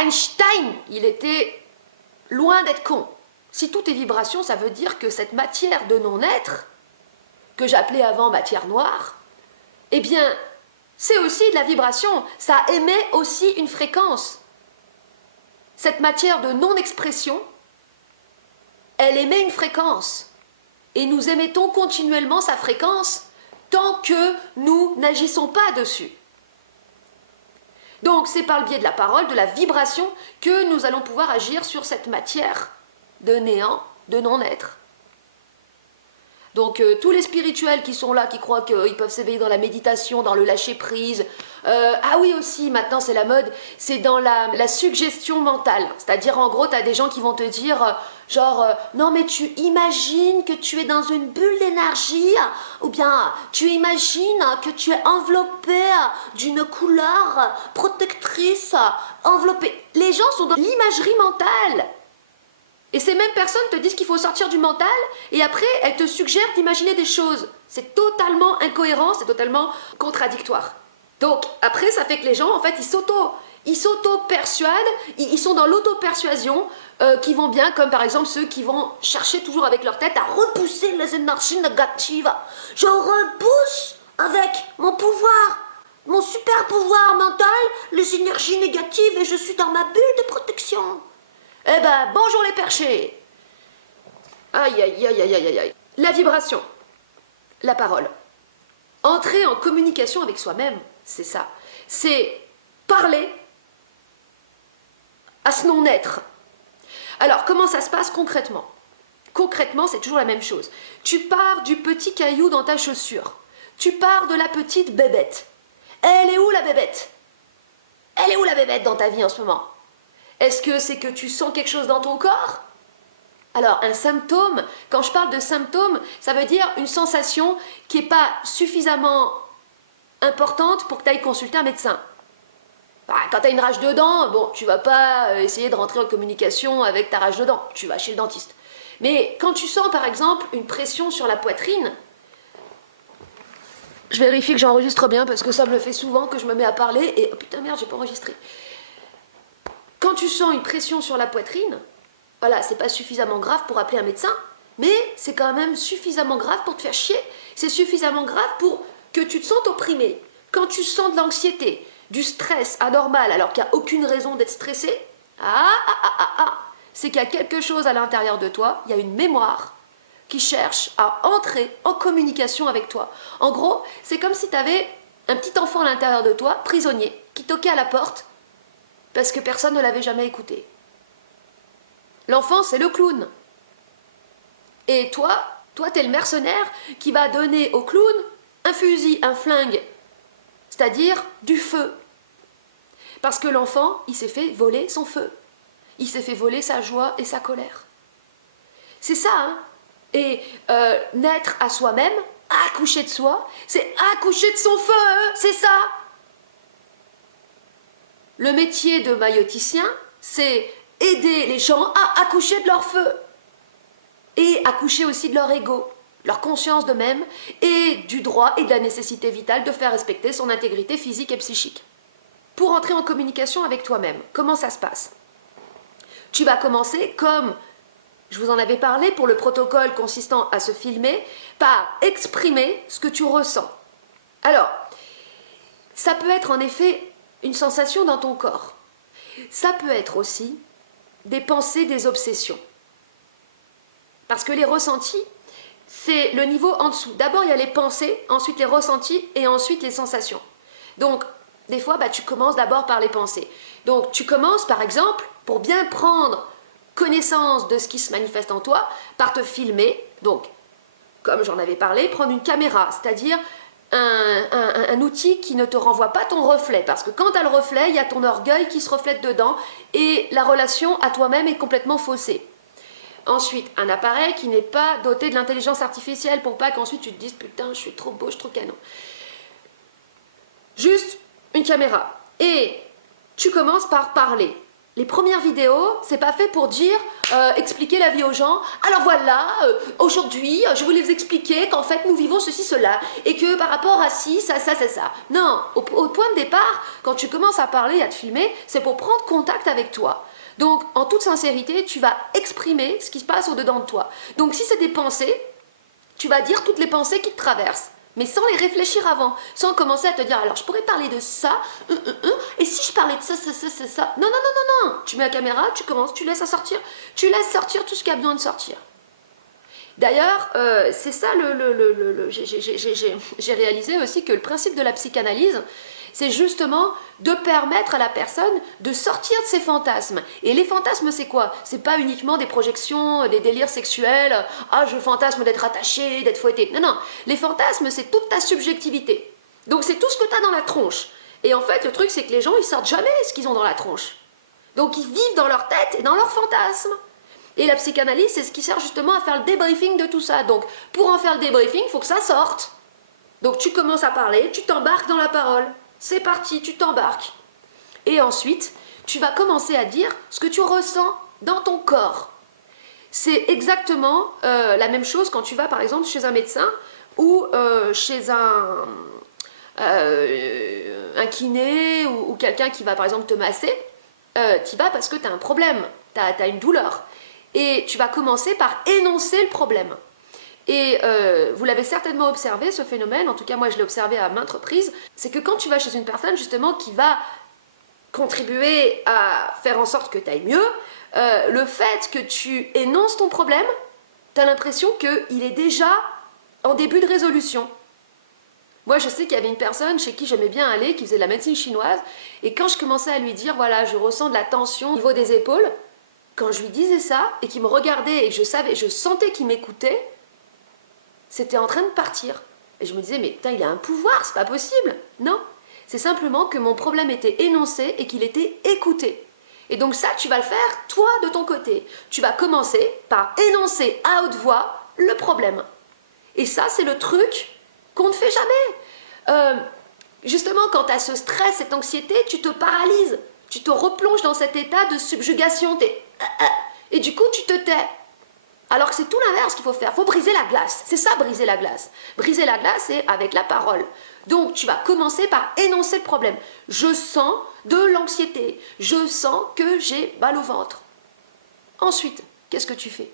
Einstein, il était loin d'être con. Si tout est vibration, ça veut dire que cette matière de non-être, que j'appelais avant matière noire, eh bien, c'est aussi de la vibration. Ça émet aussi une fréquence. Cette matière de non-expression, elle émet une fréquence. Et nous émettons continuellement sa fréquence tant que nous n'agissons pas dessus. Donc c'est par le biais de la parole, de la vibration, que nous allons pouvoir agir sur cette matière de néant, de non-être. Donc tous les spirituels qui sont là, qui croient qu'ils peuvent s'éveiller dans la méditation, dans le lâcher-prise. Ah oui aussi, maintenant c'est la mode, c'est dans la suggestion mentale. C'est-à-dire en gros, tu as des gens qui vont te dire non mais tu imagines que tu es dans une bulle d'énergie, ou bien tu imagines que tu es enveloppé d'une couleur protectrice, enveloppé. Les gens sont dans l'imagerie mentale. Et ces mêmes personnes te disent qu'il faut sortir du mental et après elles te suggèrent d'imaginer des choses. C'est totalement incohérent, c'est totalement contradictoire. Donc après ça fait que les gens en fait ils s'auto-persuadent, ils sont dans l'auto-persuasion qui vont bien, comme par exemple ceux qui vont chercher toujours avec leur tête à repousser les énergies négatives. Je repousse avec mon pouvoir, mon super pouvoir mental, les énergies négatives et je suis dans ma bulle de protection. Eh ben, bonjour les perchés. Aïe, aïe, aïe, aïe, aïe, aïe. La vibration, la parole. Entrer en communication avec soi-même, c'est ça. C'est parler à ce non-être. Alors, comment ça se passe concrètement? Concrètement, c'est toujours la même chose. Tu pars du petit caillou dans ta chaussure. Tu pars de la petite bébête. Elle est où la bébête? Elle est où la bébête dans ta vie en ce moment? Est-ce que c'est que tu sens quelque chose dans ton corps? Alors, un symptôme, quand je parle de symptôme, ça veut dire une sensation qui n'est pas suffisamment importante pour que tu ailles consulter un médecin. Quand tu as une rage de dents, bon, tu vas pas essayer de rentrer en communication avec ta rage de dents, tu vas chez le dentiste. Mais quand tu sens par exemple une pression sur la poitrine, je vérifie que j'enregistre bien parce que ça me le fait souvent que je me mets à parler et oh putain merde, j'ai pas enregistré. Quand tu sens une pression sur la poitrine, voilà, c'est pas suffisamment grave pour appeler un médecin, mais c'est quand même suffisamment grave pour te faire chier, c'est suffisamment grave pour que tu te sentes opprimé. Quand tu sens de l'anxiété, du stress anormal alors qu'il n'y a aucune raison d'être stressé, c'est qu'il y a quelque chose à l'intérieur de toi, il y a une mémoire qui cherche à entrer en communication avec toi. En gros, c'est comme si tu avais un petit enfant à l'intérieur de toi, prisonnier, qui toquait à la porte parce que personne ne l'avait jamais écouté. L'enfant, c'est le clown. Et toi, t'es le mercenaire qui va donner au clown un fusil, un flingue, c'est-à-dire du feu. Parce que l'enfant, il s'est fait voler son feu. Il s'est fait voler sa joie et sa colère. C'est ça, hein. Et naître à soi-même, accoucher de soi, c'est accoucher de son feu, c'est ça. Le métier de maïoticien, c'est aider les gens à accoucher de leur feu. Et accoucher aussi de leur ego, leur conscience d'eux-mêmes, et du droit et de la nécessité vitale de faire respecter son intégrité physique et psychique. Pour entrer en communication avec toi-même, comment ça se passe? Tu vas commencer comme, je vous en avais parlé pour le protocole consistant à se filmer, par exprimer ce que tu ressens. Alors, ça peut être en effet une sensation dans ton corps. Ça peut être aussi des pensées, des obsessions. Parce que les ressentis, c'est le niveau en dessous. D'abord, il y a les pensées, ensuite les ressentis et ensuite les sensations. Donc, des fois, tu commences d'abord par les pensées. Donc, tu commences, par exemple, pour bien prendre connaissance de ce qui se manifeste en toi, par te filmer. Donc, comme j'en avais parlé, prendre une caméra, c'est-à-dire un outil qui ne te renvoie pas ton reflet. Parce que quand tu as le reflet, il y a ton orgueil qui se reflète dedans et la relation à toi-même est complètement faussée. Ensuite, un appareil qui n'est pas doté de l'intelligence artificielle pour pas qu'ensuite tu te dises « Putain, je suis trop beau, je suis trop canon ». Juste une caméra. Et tu commences par parler. Les premières vidéos, c'est pas fait pour dire, expliquer la vie aux gens. Alors voilà, aujourd'hui, je voulais vous expliquer qu'en fait, nous vivons ceci, cela, et que par rapport à ci, ça. Non, au point de départ, quand tu commences à parler et à te filmer, c'est pour prendre contact avec toi. Donc, en toute sincérité, tu vas exprimer ce qui se passe au-dedans de toi. Donc, si c'est des pensées, tu vas dire toutes les pensées qui te traversent. Mais sans les réfléchir avant, sans commencer à te dire, alors je pourrais parler de ça, et si je parlais de ça. Non, tu mets la caméra, tu commences, tu laisses sortir tout ce qui a besoin de sortir. D'ailleurs, c'est ça, j'ai réalisé aussi que le principe de la psychanalyse, C'est justement de permettre à la personne de sortir de ses fantasmes. Et les fantasmes, c'est quoi? C'est pas uniquement des projections, des délires sexuels. Ah, je fantasme d'être attaché, d'être fouetté. Non, non. Les fantasmes, c'est toute ta subjectivité. Donc c'est tout ce que tu as dans la tronche. Et en fait, le truc, c'est que les gens, ils sortent jamais ce qu'ils ont dans la tronche. Donc ils vivent dans leur tête et dans leurs fantasmes. Et la psychanalyse, c'est ce qui sert justement à faire le débriefing de tout ça. Donc pour en faire le débriefing, il faut que ça sorte. Donc tu commences à parler, tu t'embarques dans la parole. C'est parti, tu t'embarques. Et ensuite, tu vas commencer à dire ce que tu ressens dans ton corps. C'est exactement la même chose quand tu vas par exemple chez un médecin ou chez un kiné ou quelqu'un qui va par exemple te masser. Tu vas parce que tu as un problème, tu as une douleur. Et tu vas commencer par énoncer le problème. Et vous l'avez certainement observé, ce phénomène, en tout cas moi je l'ai observé à maintes reprises, c'est que quand tu vas chez une personne justement qui va contribuer à faire en sorte que tu ailles mieux, le fait que tu énonces ton problème, tu as l'impression qu'il est déjà en début de résolution. Moi je sais qu'il y avait une personne chez qui j'aimais bien aller, qui faisait de la médecine chinoise, et quand je commençais à lui dire, voilà, je ressens de la tension au niveau des épaules, quand je lui disais ça, et qu'il me regardait, et je sentais qu'il m'écoutait, c'était en train de partir. Et je me disais, mais putain, il a un pouvoir, c'est pas possible. Non, c'est simplement que mon problème était énoncé et qu'il était écouté. Et donc ça, tu vas le faire, toi, de ton côté. Tu vas commencer par énoncer à haute voix le problème. Et ça, c'est le truc qu'on ne fait jamais. Justement, quand tu as ce stress, cette anxiété, tu te paralyses. Tu te replonges dans cet état de subjugation. Et du coup, tu te tais. Alors que c'est tout l'inverse qu'il faut faire. Il faut briser la glace. C'est ça, briser la glace. Briser la glace, c'est avec la parole. Donc, tu vas commencer par énoncer le problème. Je sens de l'anxiété. Je sens que j'ai mal au ventre. Ensuite, qu'est-ce que tu fais?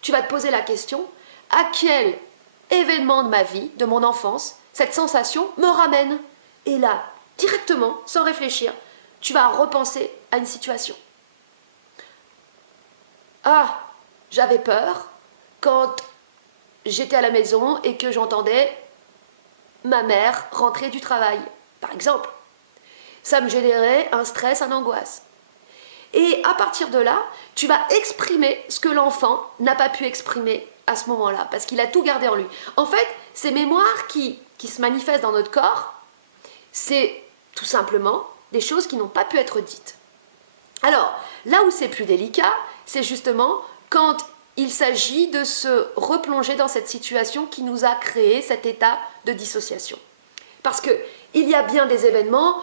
Tu vas te poser la question, à quel événement de ma vie, de mon enfance, cette sensation me ramène? Et là, directement, sans réfléchir, tu vas repenser à une situation. Ah, j'avais peur quand j'étais à la maison et que j'entendais ma mère rentrer du travail, par exemple. Ça me générait un stress, une angoisse. Et à partir de là, tu vas exprimer ce que l'enfant n'a pas pu exprimer à ce moment-là, parce qu'il a tout gardé en lui. En fait, ces mémoires qui se manifestent dans notre corps, c'est tout simplement des choses qui n'ont pas pu être dites. Alors, là où c'est plus délicat, c'est justement quand il s'agit de se replonger dans cette situation qui nous a créé cet état de dissociation. Parce qu'il y a bien des événements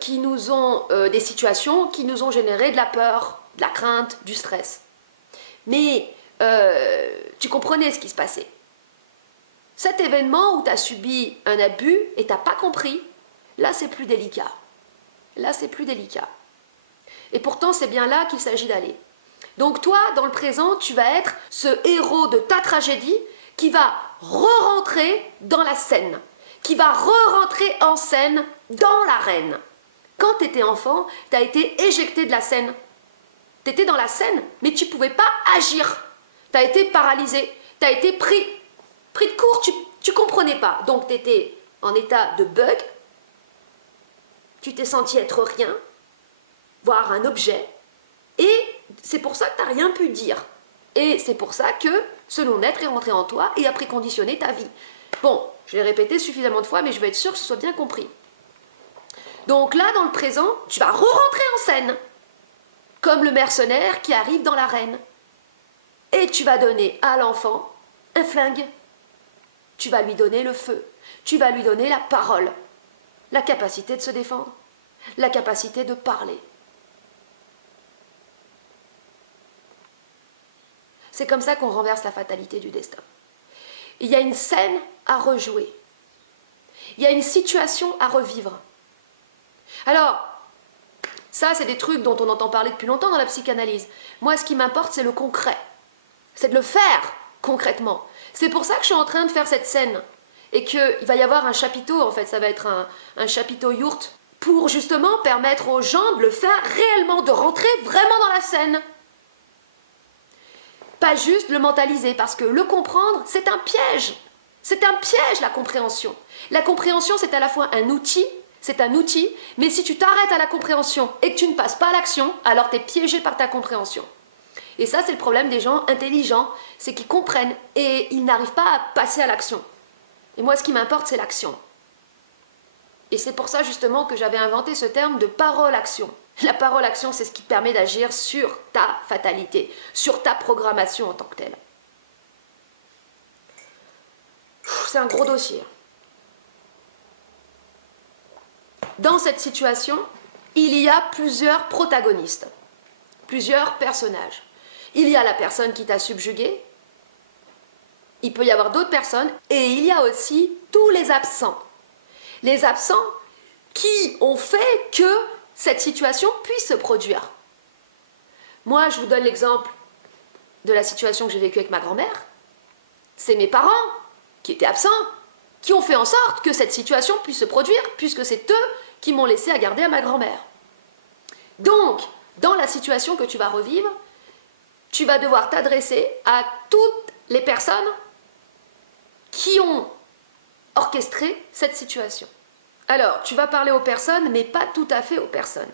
qui nous ont, des situations qui nous ont généré de la peur, de la crainte, du stress. Mais tu comprenais ce qui se passait. Cet événement où tu as subi un abus et tu n'as pas compris, là c'est plus délicat. Là c'est plus délicat. Et pourtant c'est bien là qu'il s'agit d'aller. Donc toi, dans le présent, tu vas être ce héros de ta tragédie qui va re-rentrer dans la scène, qui va re-rentrer en scène dans l'arène. Quand tu étais enfant, tu as été éjecté de la scène. Tu étais dans la scène, mais tu ne pouvais pas agir. Tu as été paralysé, tu as été pris de court, tu ne comprenais pas. Donc tu étais en état de bug, tu t'es senti être rien, voire un objet, et c'est pour ça que tu n'as rien pu dire. Et c'est pour ça que ce non-être est rentré en toi et a préconditionné ta vie. Bon, je l'ai répété suffisamment de fois, mais je veux être sûre que ce soit bien compris. Donc là, dans le présent, tu vas re-rentrer en scène, comme le mercenaire qui arrive dans l'arène. Et tu vas donner à l'enfant un flingue. Tu vas lui donner le feu. Tu vas lui donner la parole. La capacité de se défendre. La capacité de parler. C'est comme ça qu'on renverse la fatalité du destin. Il y a une scène à rejouer. Il y a une situation à revivre. Alors, ça, c'est des trucs dont on entend parler depuis longtemps dans la psychanalyse. Moi, ce qui m'importe, c'est le concret. C'est de le faire concrètement. C'est pour ça que je suis en train de faire cette scène. Et qu'il va y avoir un chapiteau, en fait, ça va être un chapiteau yourte, pour justement permettre aux gens de le faire réellement, de rentrer vraiment dans la scène. Pas juste le mentaliser, parce que le comprendre, c'est un piège. C'est un piège, la compréhension. La compréhension, c'est à la fois un outil, c'est un outil, mais si tu t'arrêtes à la compréhension et que tu ne passes pas à l'action, alors tu es piégé par ta compréhension. Et ça, c'est le problème des gens intelligents, c'est qu'ils comprennent et ils n'arrivent pas à passer à l'action. Et moi, ce qui m'importe, c'est l'action. Et c'est pour ça, justement, que j'avais inventé ce terme de parole-action. La parole-action, c'est ce qui te permet d'agir sur ta fatalité, sur ta programmation en tant que telle. C'est un gros dossier. Dans cette situation, il y a plusieurs protagonistes, plusieurs personnages. Il y a la personne qui t'a subjugué, il peut y avoir d'autres personnes, et il y a aussi tous les absents. Les absents qui ont fait que cette situation puisse se produire. Moi, je vous donne l'exemple de la situation que j'ai vécue avec ma grand-mère. C'est mes parents qui étaient absents, qui ont fait en sorte que cette situation puisse se produire, puisque c'est eux qui m'ont laissé à garder à ma grand-mère. Donc, dans la situation que tu vas revivre, tu vas devoir t'adresser à toutes les personnes qui ont orchestré cette situation. Alors, tu vas parler aux personnes, mais pas tout à fait aux personnes.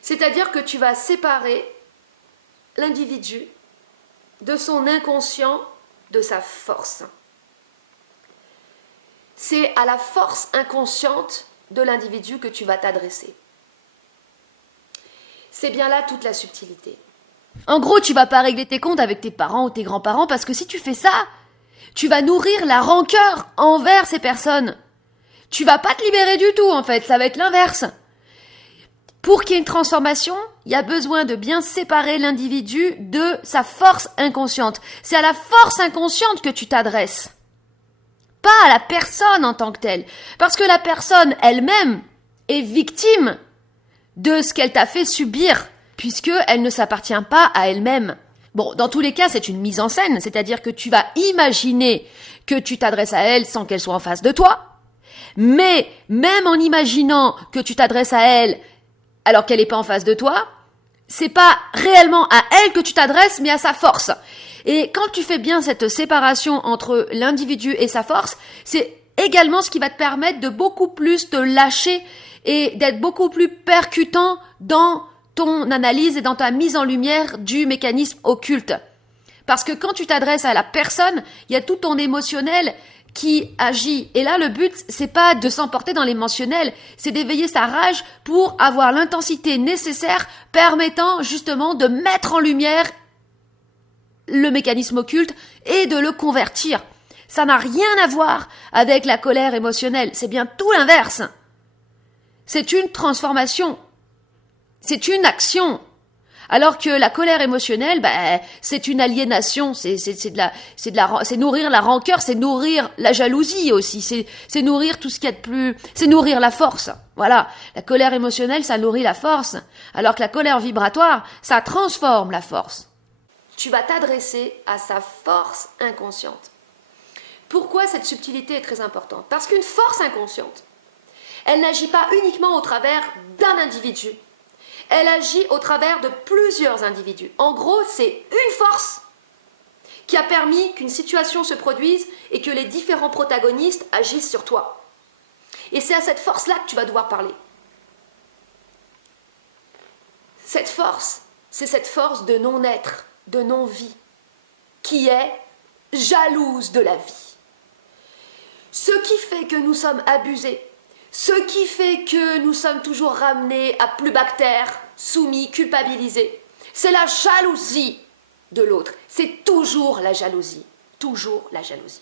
C'est-à-dire que tu vas séparer l'individu de son inconscient, de sa force. C'est à la force inconsciente de l'individu que tu vas t'adresser. C'est bien là toute la subtilité. En gros, tu vas pas régler tes comptes avec tes parents ou tes grands-parents parce que si tu fais ça, tu vas nourrir la rancœur envers ces personnes. Tu vas pas te libérer du tout, en fait. Ça va être l'inverse. Pour qu'il y ait une transformation, il y a besoin de bien séparer l'individu de sa force inconsciente. C'est à la force inconsciente que tu t'adresses. Pas à la personne en tant que telle. Parce que la personne elle-même est victime de ce qu'elle t'a fait subir, puisqu'elle ne s'appartient pas à elle-même. Bon, dans tous les cas, c'est une mise en scène, c'est-à-dire que tu vas imaginer que tu t'adresses à elle sans qu'elle soit en face de toi, mais même en imaginant que tu t'adresses à elle alors qu'elle n'est pas en face de toi, c'est pas réellement à elle que tu t'adresses, mais à sa force. Et quand tu fais bien cette séparation entre l'individu et sa force, c'est également ce qui va te permettre de beaucoup plus te lâcher et d'être beaucoup plus percutant dans ton analyse et dans ta mise en lumière du mécanisme occulte. Parce que quand tu t'adresses à la personne, il y a tout ton émotionnel qui agit. Et là, le but, c'est pas de s'emporter dans l'émotionnel, c'est d'éveiller sa rage pour avoir l'intensité nécessaire permettant justement de mettre en lumière le mécanisme occulte et de le convertir. Ça n'a rien à voir avec la colère émotionnelle, c'est bien tout l'inverse. C'est une transformation. C'est une action. Alors que la colère émotionnelle, c'est une aliénation, c'est nourrir la rancœur, c'est nourrir la jalousie aussi, c'est nourrir tout ce qu'il y a de plus, c'est nourrir la force. Voilà. La colère émotionnelle, ça nourrit la force. Alors que la colère vibratoire, ça transforme la force. Tu vas t'adresser à sa force inconsciente. Pourquoi cette subtilité est très importante? Parce qu'une force inconsciente, elle n'agit pas uniquement au travers d'un individu. Elle agit au travers de plusieurs individus. En gros, c'est une force qui a permis qu'une situation se produise et que les différents protagonistes agissent sur toi. Et c'est à cette force-là que tu vas devoir parler. Cette force, c'est cette force de non-être, de non-vie, qui est jalouse de la vie. Ce qui fait que nous sommes abusés, ce qui fait que nous sommes toujours ramenés à plus bactères, soumis, culpabilisés, c'est la jalousie de l'autre. C'est toujours la jalousie. Toujours la jalousie.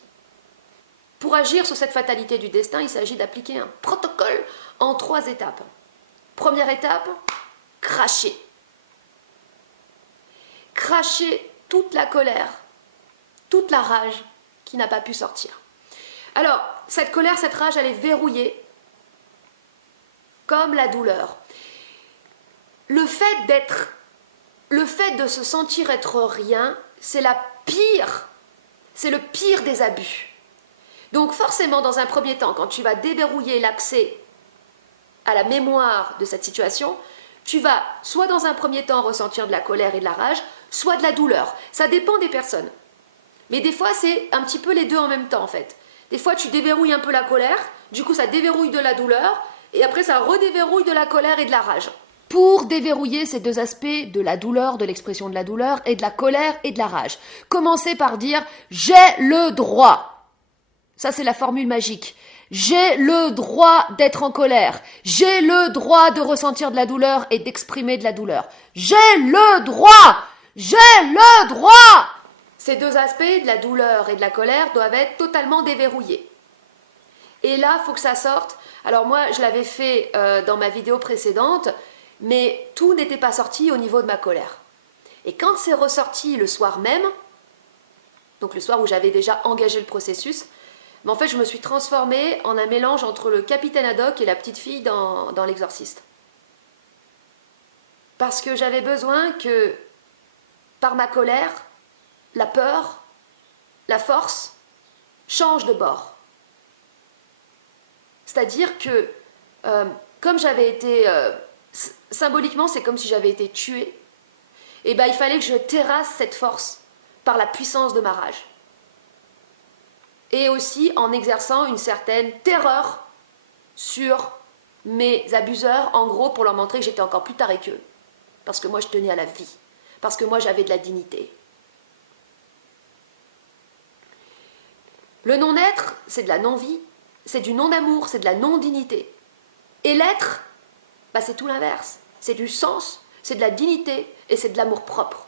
Pour agir sur cette fatalité du destin, il s'agit d'appliquer un protocole en 3 étapes. Première étape, cracher. Cracher toute la colère, toute la rage qui n'a pas pu sortir. Alors, cette colère, cette rage, elle est verrouillée comme la douleur. Le fait de se sentir être rien, c'est le pire des abus. Donc forcément, dans un premier temps, quand tu vas déverrouiller l'accès à la mémoire de cette situation, tu vas soit dans un premier temps ressentir de la colère et de la rage, soit de la douleur. Ça dépend des personnes. Mais des fois, c'est un petit peu les deux en même temps en fait. Des fois, tu déverrouilles un peu la colère, du coup ça déverrouille de la douleur, Et après, ça redéverrouille de la colère et de la rage. Pour déverrouiller ces deux aspects de la douleur, de l'expression de la douleur, et de la colère et de la rage, commencez par dire « j'ai le droit ». Ça, c'est la formule magique. J'ai le droit d'être en colère. J'ai le droit de ressentir de la douleur et d'exprimer de la douleur. J'ai le droit. J'ai le droit. Ces deux aspects, de la douleur et de la colère, doivent être totalement déverrouillés. Et là, il faut que ça sorte. Alors moi, je l'avais fait dans ma vidéo précédente, mais tout n'était pas sorti au niveau de ma colère. Et quand c'est ressorti le soir même, donc le soir où j'avais déjà engagé le processus, mais en fait, je me suis transformée en un mélange entre le capitaine Haddock et la petite fille dans L'Exorciste. Parce que j'avais besoin que, par ma colère, la peur, la force, change de bord. C'est-à-dire que, comme j'avais été... symboliquement, c'est comme si j'avais été tuée. Et ben, il fallait que je terrasse cette force par la puissance de ma rage. Et aussi en exerçant une certaine terreur sur mes abuseurs, en gros, pour leur montrer que j'étais encore plus tarée qu'eux. Parce que moi, je tenais à la vie. Parce que moi, j'avais de la dignité. Le non-être, c'est de la non-vie, c'est du non-amour, c'est de la non-dignité. Et l'être, bah, c'est tout l'inverse. C'est du sens, c'est de la dignité et c'est de l'amour-propre.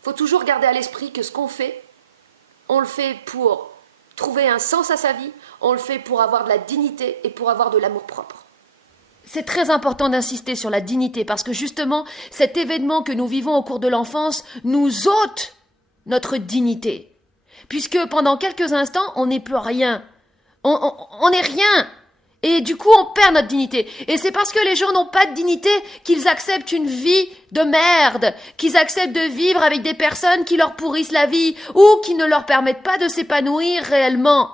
Il faut toujours garder à l'esprit que ce qu'on fait, on le fait pour trouver un sens à sa vie, on le fait pour avoir de la dignité et pour avoir de l'amour-propre. C'est très important d'insister sur la dignité parce que justement, cet événement que nous vivons au cours de l'enfance nous ôte notre dignité. Puisque pendant quelques instants, on n'est plus rien. On n'est rien. Et du coup, on perd notre dignité. Et c'est parce que les gens n'ont pas de dignité qu'ils acceptent une vie de merde, qu'ils acceptent de vivre avec des personnes qui leur pourrissent la vie ou qui ne leur permettent pas de s'épanouir réellement.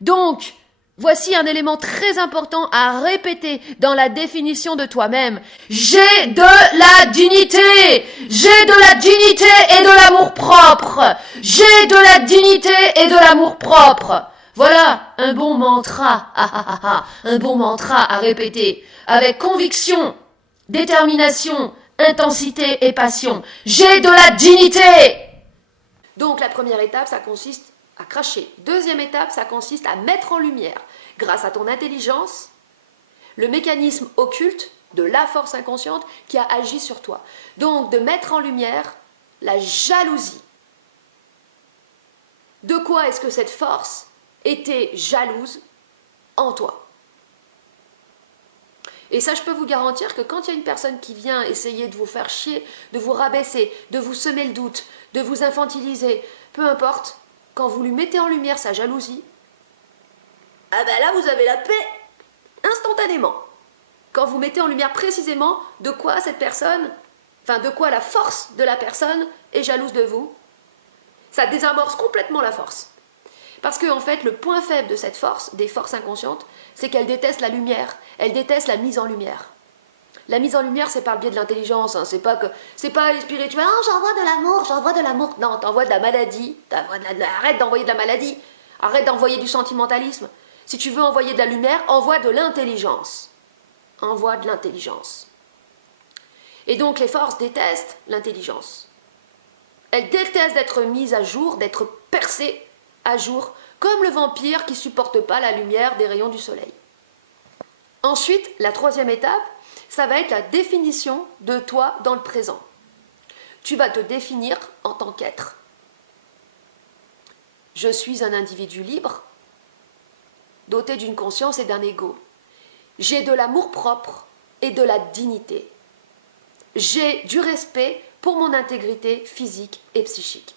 Donc, voici un élément très important à répéter dans la définition de toi-même. J'ai de la dignité! J'ai de la dignité et de l'amour-propre! J'ai de la dignité et de l'amour-propre! Voilà un bon mantra, un bon mantra à répéter, avec conviction, détermination, intensité et passion. J'ai de la dignité! Donc la première étape, ça consiste à cracher. Deuxième étape, ça consiste à mettre en lumière, grâce à ton intelligence, le mécanisme occulte de la force inconsciente qui a agi sur toi. Donc de mettre en lumière la jalousie. De quoi est-ce que cette force était jalouse en toi? Et ça, je peux vous garantir que quand il y a une personne qui vient essayer de vous faire chier, de vous rabaisser, de vous semer le doute, de vous infantiliser, peu importe, quand vous lui mettez en lumière sa jalousie, ah ben là, vous avez la paix instantanément. Quand vous mettez en lumière précisément de quoi cette personne, enfin de quoi la force de la personne est jalouse de vous, ça désamorce complètement la force. Parce que, en fait, le point faible de cette force, des forces inconscientes, c'est qu'elle déteste la lumière, elle déteste la mise en lumière. La mise en lumière, c'est par le biais de l'intelligence, hein. C'est pas spirituel, oh, j'envoie de l'amour, j'envoie de l'amour. Non, t'envoies de la maladie, arrête d'envoyer de la maladie, arrête d'envoyer du sentimentalisme. Si tu veux envoyer de la lumière, envoie de l'intelligence. Envoie de l'intelligence. Et donc, les forces détestent l'intelligence. Elles détestent d'être mises à jour, d'être percées à jour, comme le vampire qui ne supporte pas la lumière des rayons du soleil. Ensuite, la troisième étape, ça va être la définition de toi dans le présent. Tu vas te définir en tant qu'être. Je suis un individu libre, doté d'une conscience et d'un ego. J'ai de l'amour-propre et de la dignité. J'ai du respect pour mon intégrité physique et psychique.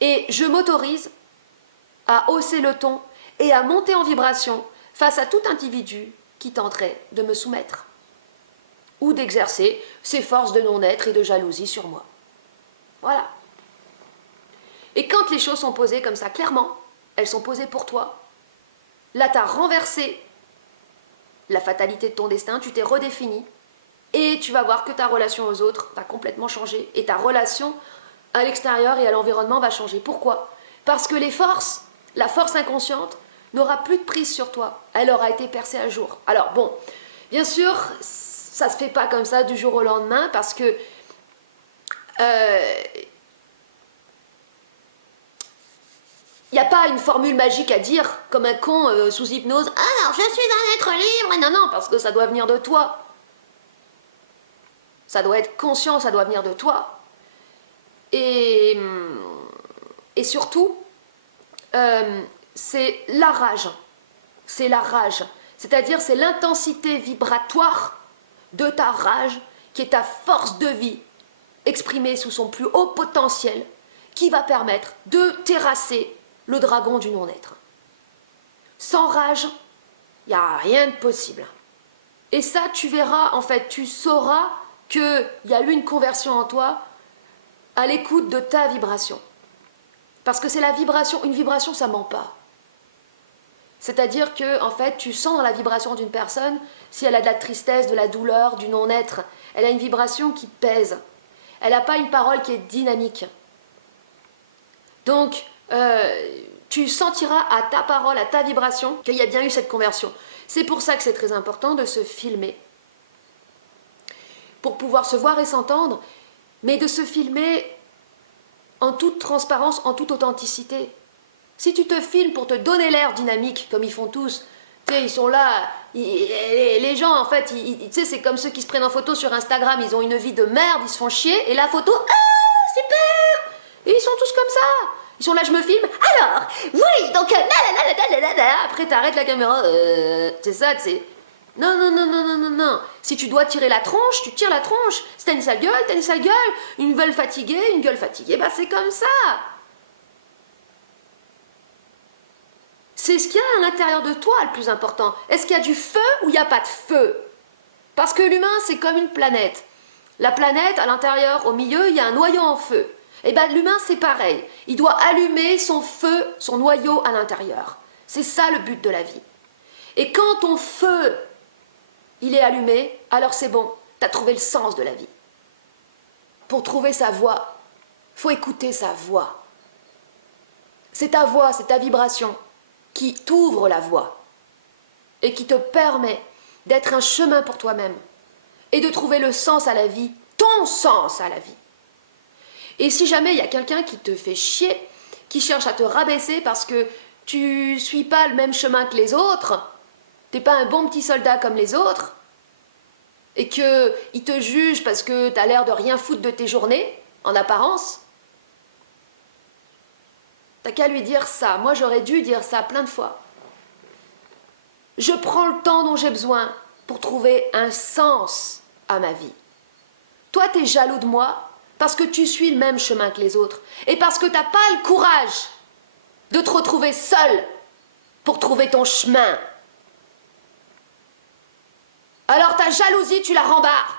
Et je m'autorise à hausser le ton et à monter en vibration face à tout individu qui tenterait de me soumettre ou d'exercer ses forces de non-être et de jalousie sur moi. Voilà. Et quand les choses sont posées comme ça, clairement, elles sont posées pour toi. Là, tu as renversé la fatalité de ton destin, tu t'es redéfini et tu vas voir que ta relation aux autres va complètement changer et ta relation à l'extérieur et à l'environnement va changer. Pourquoi ? Parce que les forces, la force inconsciente, n'aura plus de prise sur toi. Elle aura été percée un jour. Alors bon, bien sûr, ça se fait pas comme ça du jour au lendemain parce que il n'y a pas une formule magique à dire comme un con sous hypnose. Alors, je suis un être libre. Non, non, parce que ça doit venir de toi. Ça doit être conscient, ça doit venir de toi. Et surtout, c'est la rage. C'est la rage. C'est-à-dire, c'est l'intensité vibratoire de ta rage qui est ta force de vie exprimée sous son plus haut potentiel qui va permettre de terrasser le dragon du non-être. Sans rage, il n'y a rien de possible. Et ça, tu verras, en fait, tu sauras qu'il y a eu une conversion en toi à l'écoute de ta vibration. Parce que c'est la vibration, une vibration, ça ment pas. C'est-à-dire que, en fait, tu sens dans la vibration d'une personne, si elle a de la tristesse, de la douleur, du non-être, elle a une vibration qui pèse. Elle n'a pas une parole qui est dynamique. Donc, tu sentiras à ta parole, à ta vibration, qu'il y a bien eu cette conversion. C'est pour ça que c'est très important de se filmer. Pour pouvoir se voir et s'entendre, mais de se filmer en toute transparence, en toute authenticité. Si tu te filmes pour te donner l'air dynamique, comme ils font tous, tu sais, ils sont là, les gens, en fait, tu sais, c'est comme ceux qui se prennent en photo sur Instagram, ils ont une vie de merde, ils se font chier, et la photo, ah, super! Et ils sont tous comme ça. Ils sont là, je me filme. Alors, oui, donc, après, t'arrêtes la caméra. C'est ça, tu sais. Non, non, non, non, non, non, non. Si tu dois tirer la tronche, tu tires la tronche. Si t'as une sale gueule, t'as une sale gueule. Une gueule fatiguée, bah c'est comme ça. C'est ce qu'il y a à l'intérieur de toi le plus important. Est-ce qu'il y a du feu ou il n'y a pas de feu? Parce que l'humain, c'est comme une planète. La planète, à l'intérieur, au milieu, il y a un noyau en feu. Et bien l'humain c'est pareil, il doit allumer son feu, son noyau à l'intérieur. C'est ça le but de la vie. Et quand ton feu, il est allumé, alors c'est bon, tu as trouvé le sens de la vie. Pour trouver sa voix, il faut écouter sa voix. C'est ta voix, c'est ta vibration qui t'ouvre la voie et qui te permet d'être un chemin pour toi-même et de trouver le sens à la vie, ton sens à la vie. Et si jamais il y a quelqu'un qui te fait chier, qui cherche à te rabaisser parce que tu suis pas le même chemin que les autres, t'es pas un bon petit soldat comme les autres, et qu'il te juge parce que t'as l'air de rien foutre de tes journées, en apparence, t'as qu'à lui dire ça. Moi j'aurais dû dire ça plein de fois. Je prends le temps dont j'ai besoin pour trouver un sens à ma vie. Toi t'es jaloux de moi parce que tu suis le même chemin que les autres et parce que tu n'as pas le courage de te retrouver seul pour trouver ton chemin. Alors ta jalousie, tu la rembarres.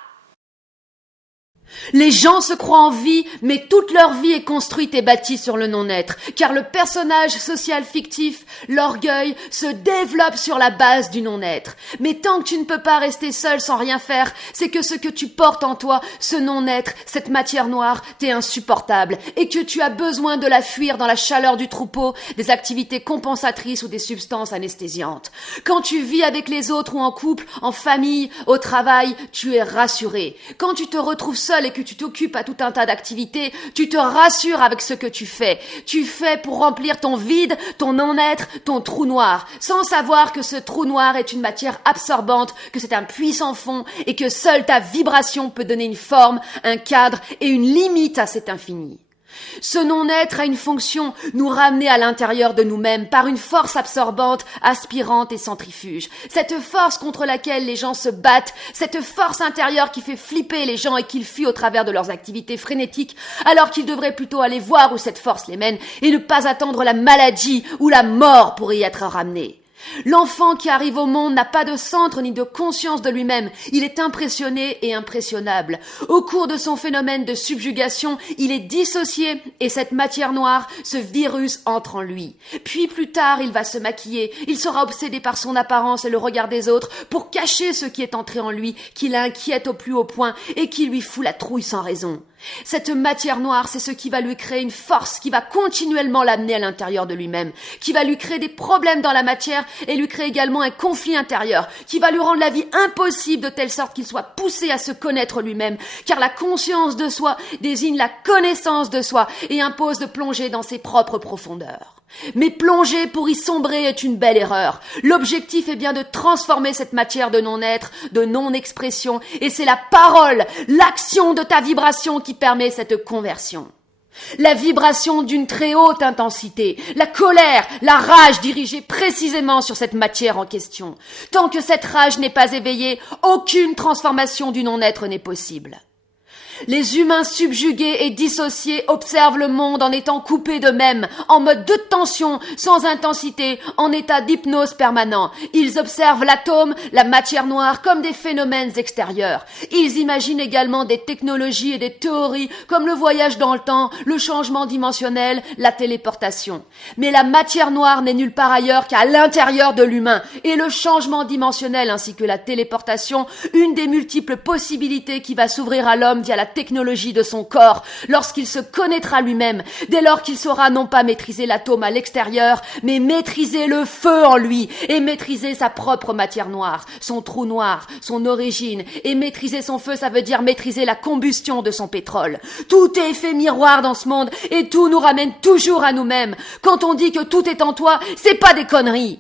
Les gens se croient en vie, mais toute leur vie est construite et bâtie sur le non-être, car le personnage social fictif, l'orgueil, se développe sur la base du non-être. Mais tant que tu ne peux pas rester seul sans rien faire, c'est que ce que tu portes en toi, ce non-être, cette matière noire, t'est insupportable, et que tu as besoin de la fuir dans la chaleur du troupeau, des activités compensatrices ou des substances anesthésiantes. Quand tu vis avec les autres ou en couple, en famille, au travail, tu es rassuré. Quand tu te retrouves seul et que tu t'occupes à tout un tas d'activités, tu te rassures avec ce que tu fais. Tu fais pour remplir ton vide, ton non-être, ton trou noir, sans savoir que ce trou noir est une matière absorbante, que c'est un puits sans fond et que seule ta vibration peut donner une forme, un cadre et une limite à cet infini. Ce non-être a une fonction, nous ramener à l'intérieur de nous-mêmes par une force absorbante, aspirante et centrifuge. Cette force contre laquelle les gens se battent, cette force intérieure qui fait flipper les gens et qu'ils fuient au travers de leurs activités frénétiques, alors qu'ils devraient plutôt aller voir où cette force les mène et ne pas attendre la maladie ou la mort pour y être ramené. L'enfant qui arrive au monde n'a pas de centre ni de conscience de lui-même. Il est impressionné et impressionnable. Au cours de son phénomène de subjugation, il est dissocié et cette matière noire, ce virus entre en lui. Puis plus tard, il va se maquiller. Il sera obsédé par son apparence et le regard des autres pour cacher ce qui est entré en lui, qui l'inquiète au plus haut point et qui lui fout la trouille sans raison. Cette matière noire, c'est ce qui va lui créer une force, qui va continuellement l'amener à l'intérieur de lui-même, qui va lui créer des problèmes dans la matière et lui créer également un conflit intérieur, qui va lui rendre la vie impossible de telle sorte qu'il soit poussé à se connaître lui-même, car la conscience de soi désigne la connaissance de soi et impose de plonger dans ses propres profondeurs. Mais plonger pour y sombrer est une belle erreur. L'objectif est bien de transformer cette matière de non-être, de non-expression, et c'est la parole, l'action de ta vibration qui permet cette conversion. La vibration d'une très haute intensité, la colère, la rage dirigée précisément sur cette matière en question. Tant que cette rage n'est pas éveillée, aucune transformation du non-être n'est possible. Les humains subjugués et dissociés observent le monde en étant coupés d'eux-mêmes, en mode de tension, sans intensité, en état d'hypnose permanent. Ils observent l'atome, la matière noire, comme des phénomènes extérieurs. Ils imaginent également des technologies et des théories comme le voyage dans le temps, le changement dimensionnel, la téléportation. Mais la matière noire n'est nulle part ailleurs qu'à l'intérieur de l'humain. Et le changement dimensionnel ainsi que la téléportation, une des multiples possibilités qui va s'ouvrir à l'homme via la technologie de son corps, lorsqu'il se connaîtra lui-même, dès lors qu'il saura non pas maîtriser l'atome à l'extérieur, mais maîtriser le feu en lui, et maîtriser sa propre matière noire, son trou noir, son origine, et maîtriser son feu, ça veut dire maîtriser la combustion de son pétrole. Tout est effet miroir dans ce monde, et tout nous ramène toujours à nous-mêmes. Quand on dit que tout est en toi, c'est pas des conneries.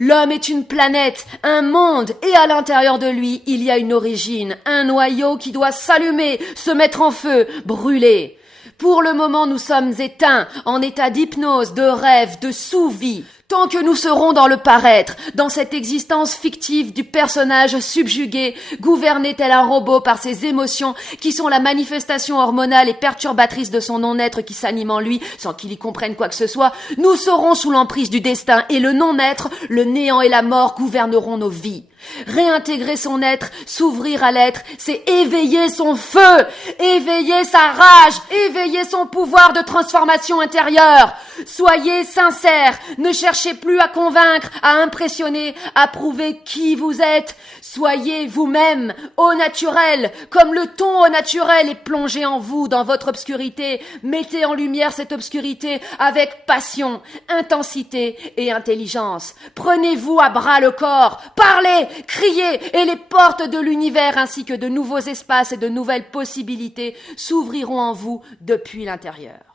L'homme est une planète, un monde, et à l'intérieur de lui, il y a une origine, un noyau qui doit s'allumer, se mettre en feu, brûler. Pour le moment, nous sommes éteints, en état d'hypnose, de rêve, de sous-vie. Tant que nous serons dans le paraître, dans cette existence fictive du personnage subjugué, gouverné tel un robot par ses émotions, qui sont la manifestation hormonale et perturbatrice de son non-être qui s'anime en lui, sans qu'il y comprenne quoi que ce soit, nous serons sous l'emprise du destin, et le non-être, le néant et la mort gouverneront nos vies. Réintégrer son être, s'ouvrir à l'être, c'est éveiller son feu, éveiller sa rage, éveiller son pouvoir de transformation intérieure. Soyez sincères, ne cherchez plus à convaincre, à impressionner, à prouver qui vous êtes. Soyez vous-même, au naturel, comme le ton au naturel est plongé en vous, dans votre obscurité. Mettez en lumière cette obscurité avec passion, intensité et intelligence. Prenez-vous à bras le corps, parlez, criez, et les portes de l'univers ainsi que de nouveaux espaces et de nouvelles possibilités s'ouvriront en vous depuis l'intérieur.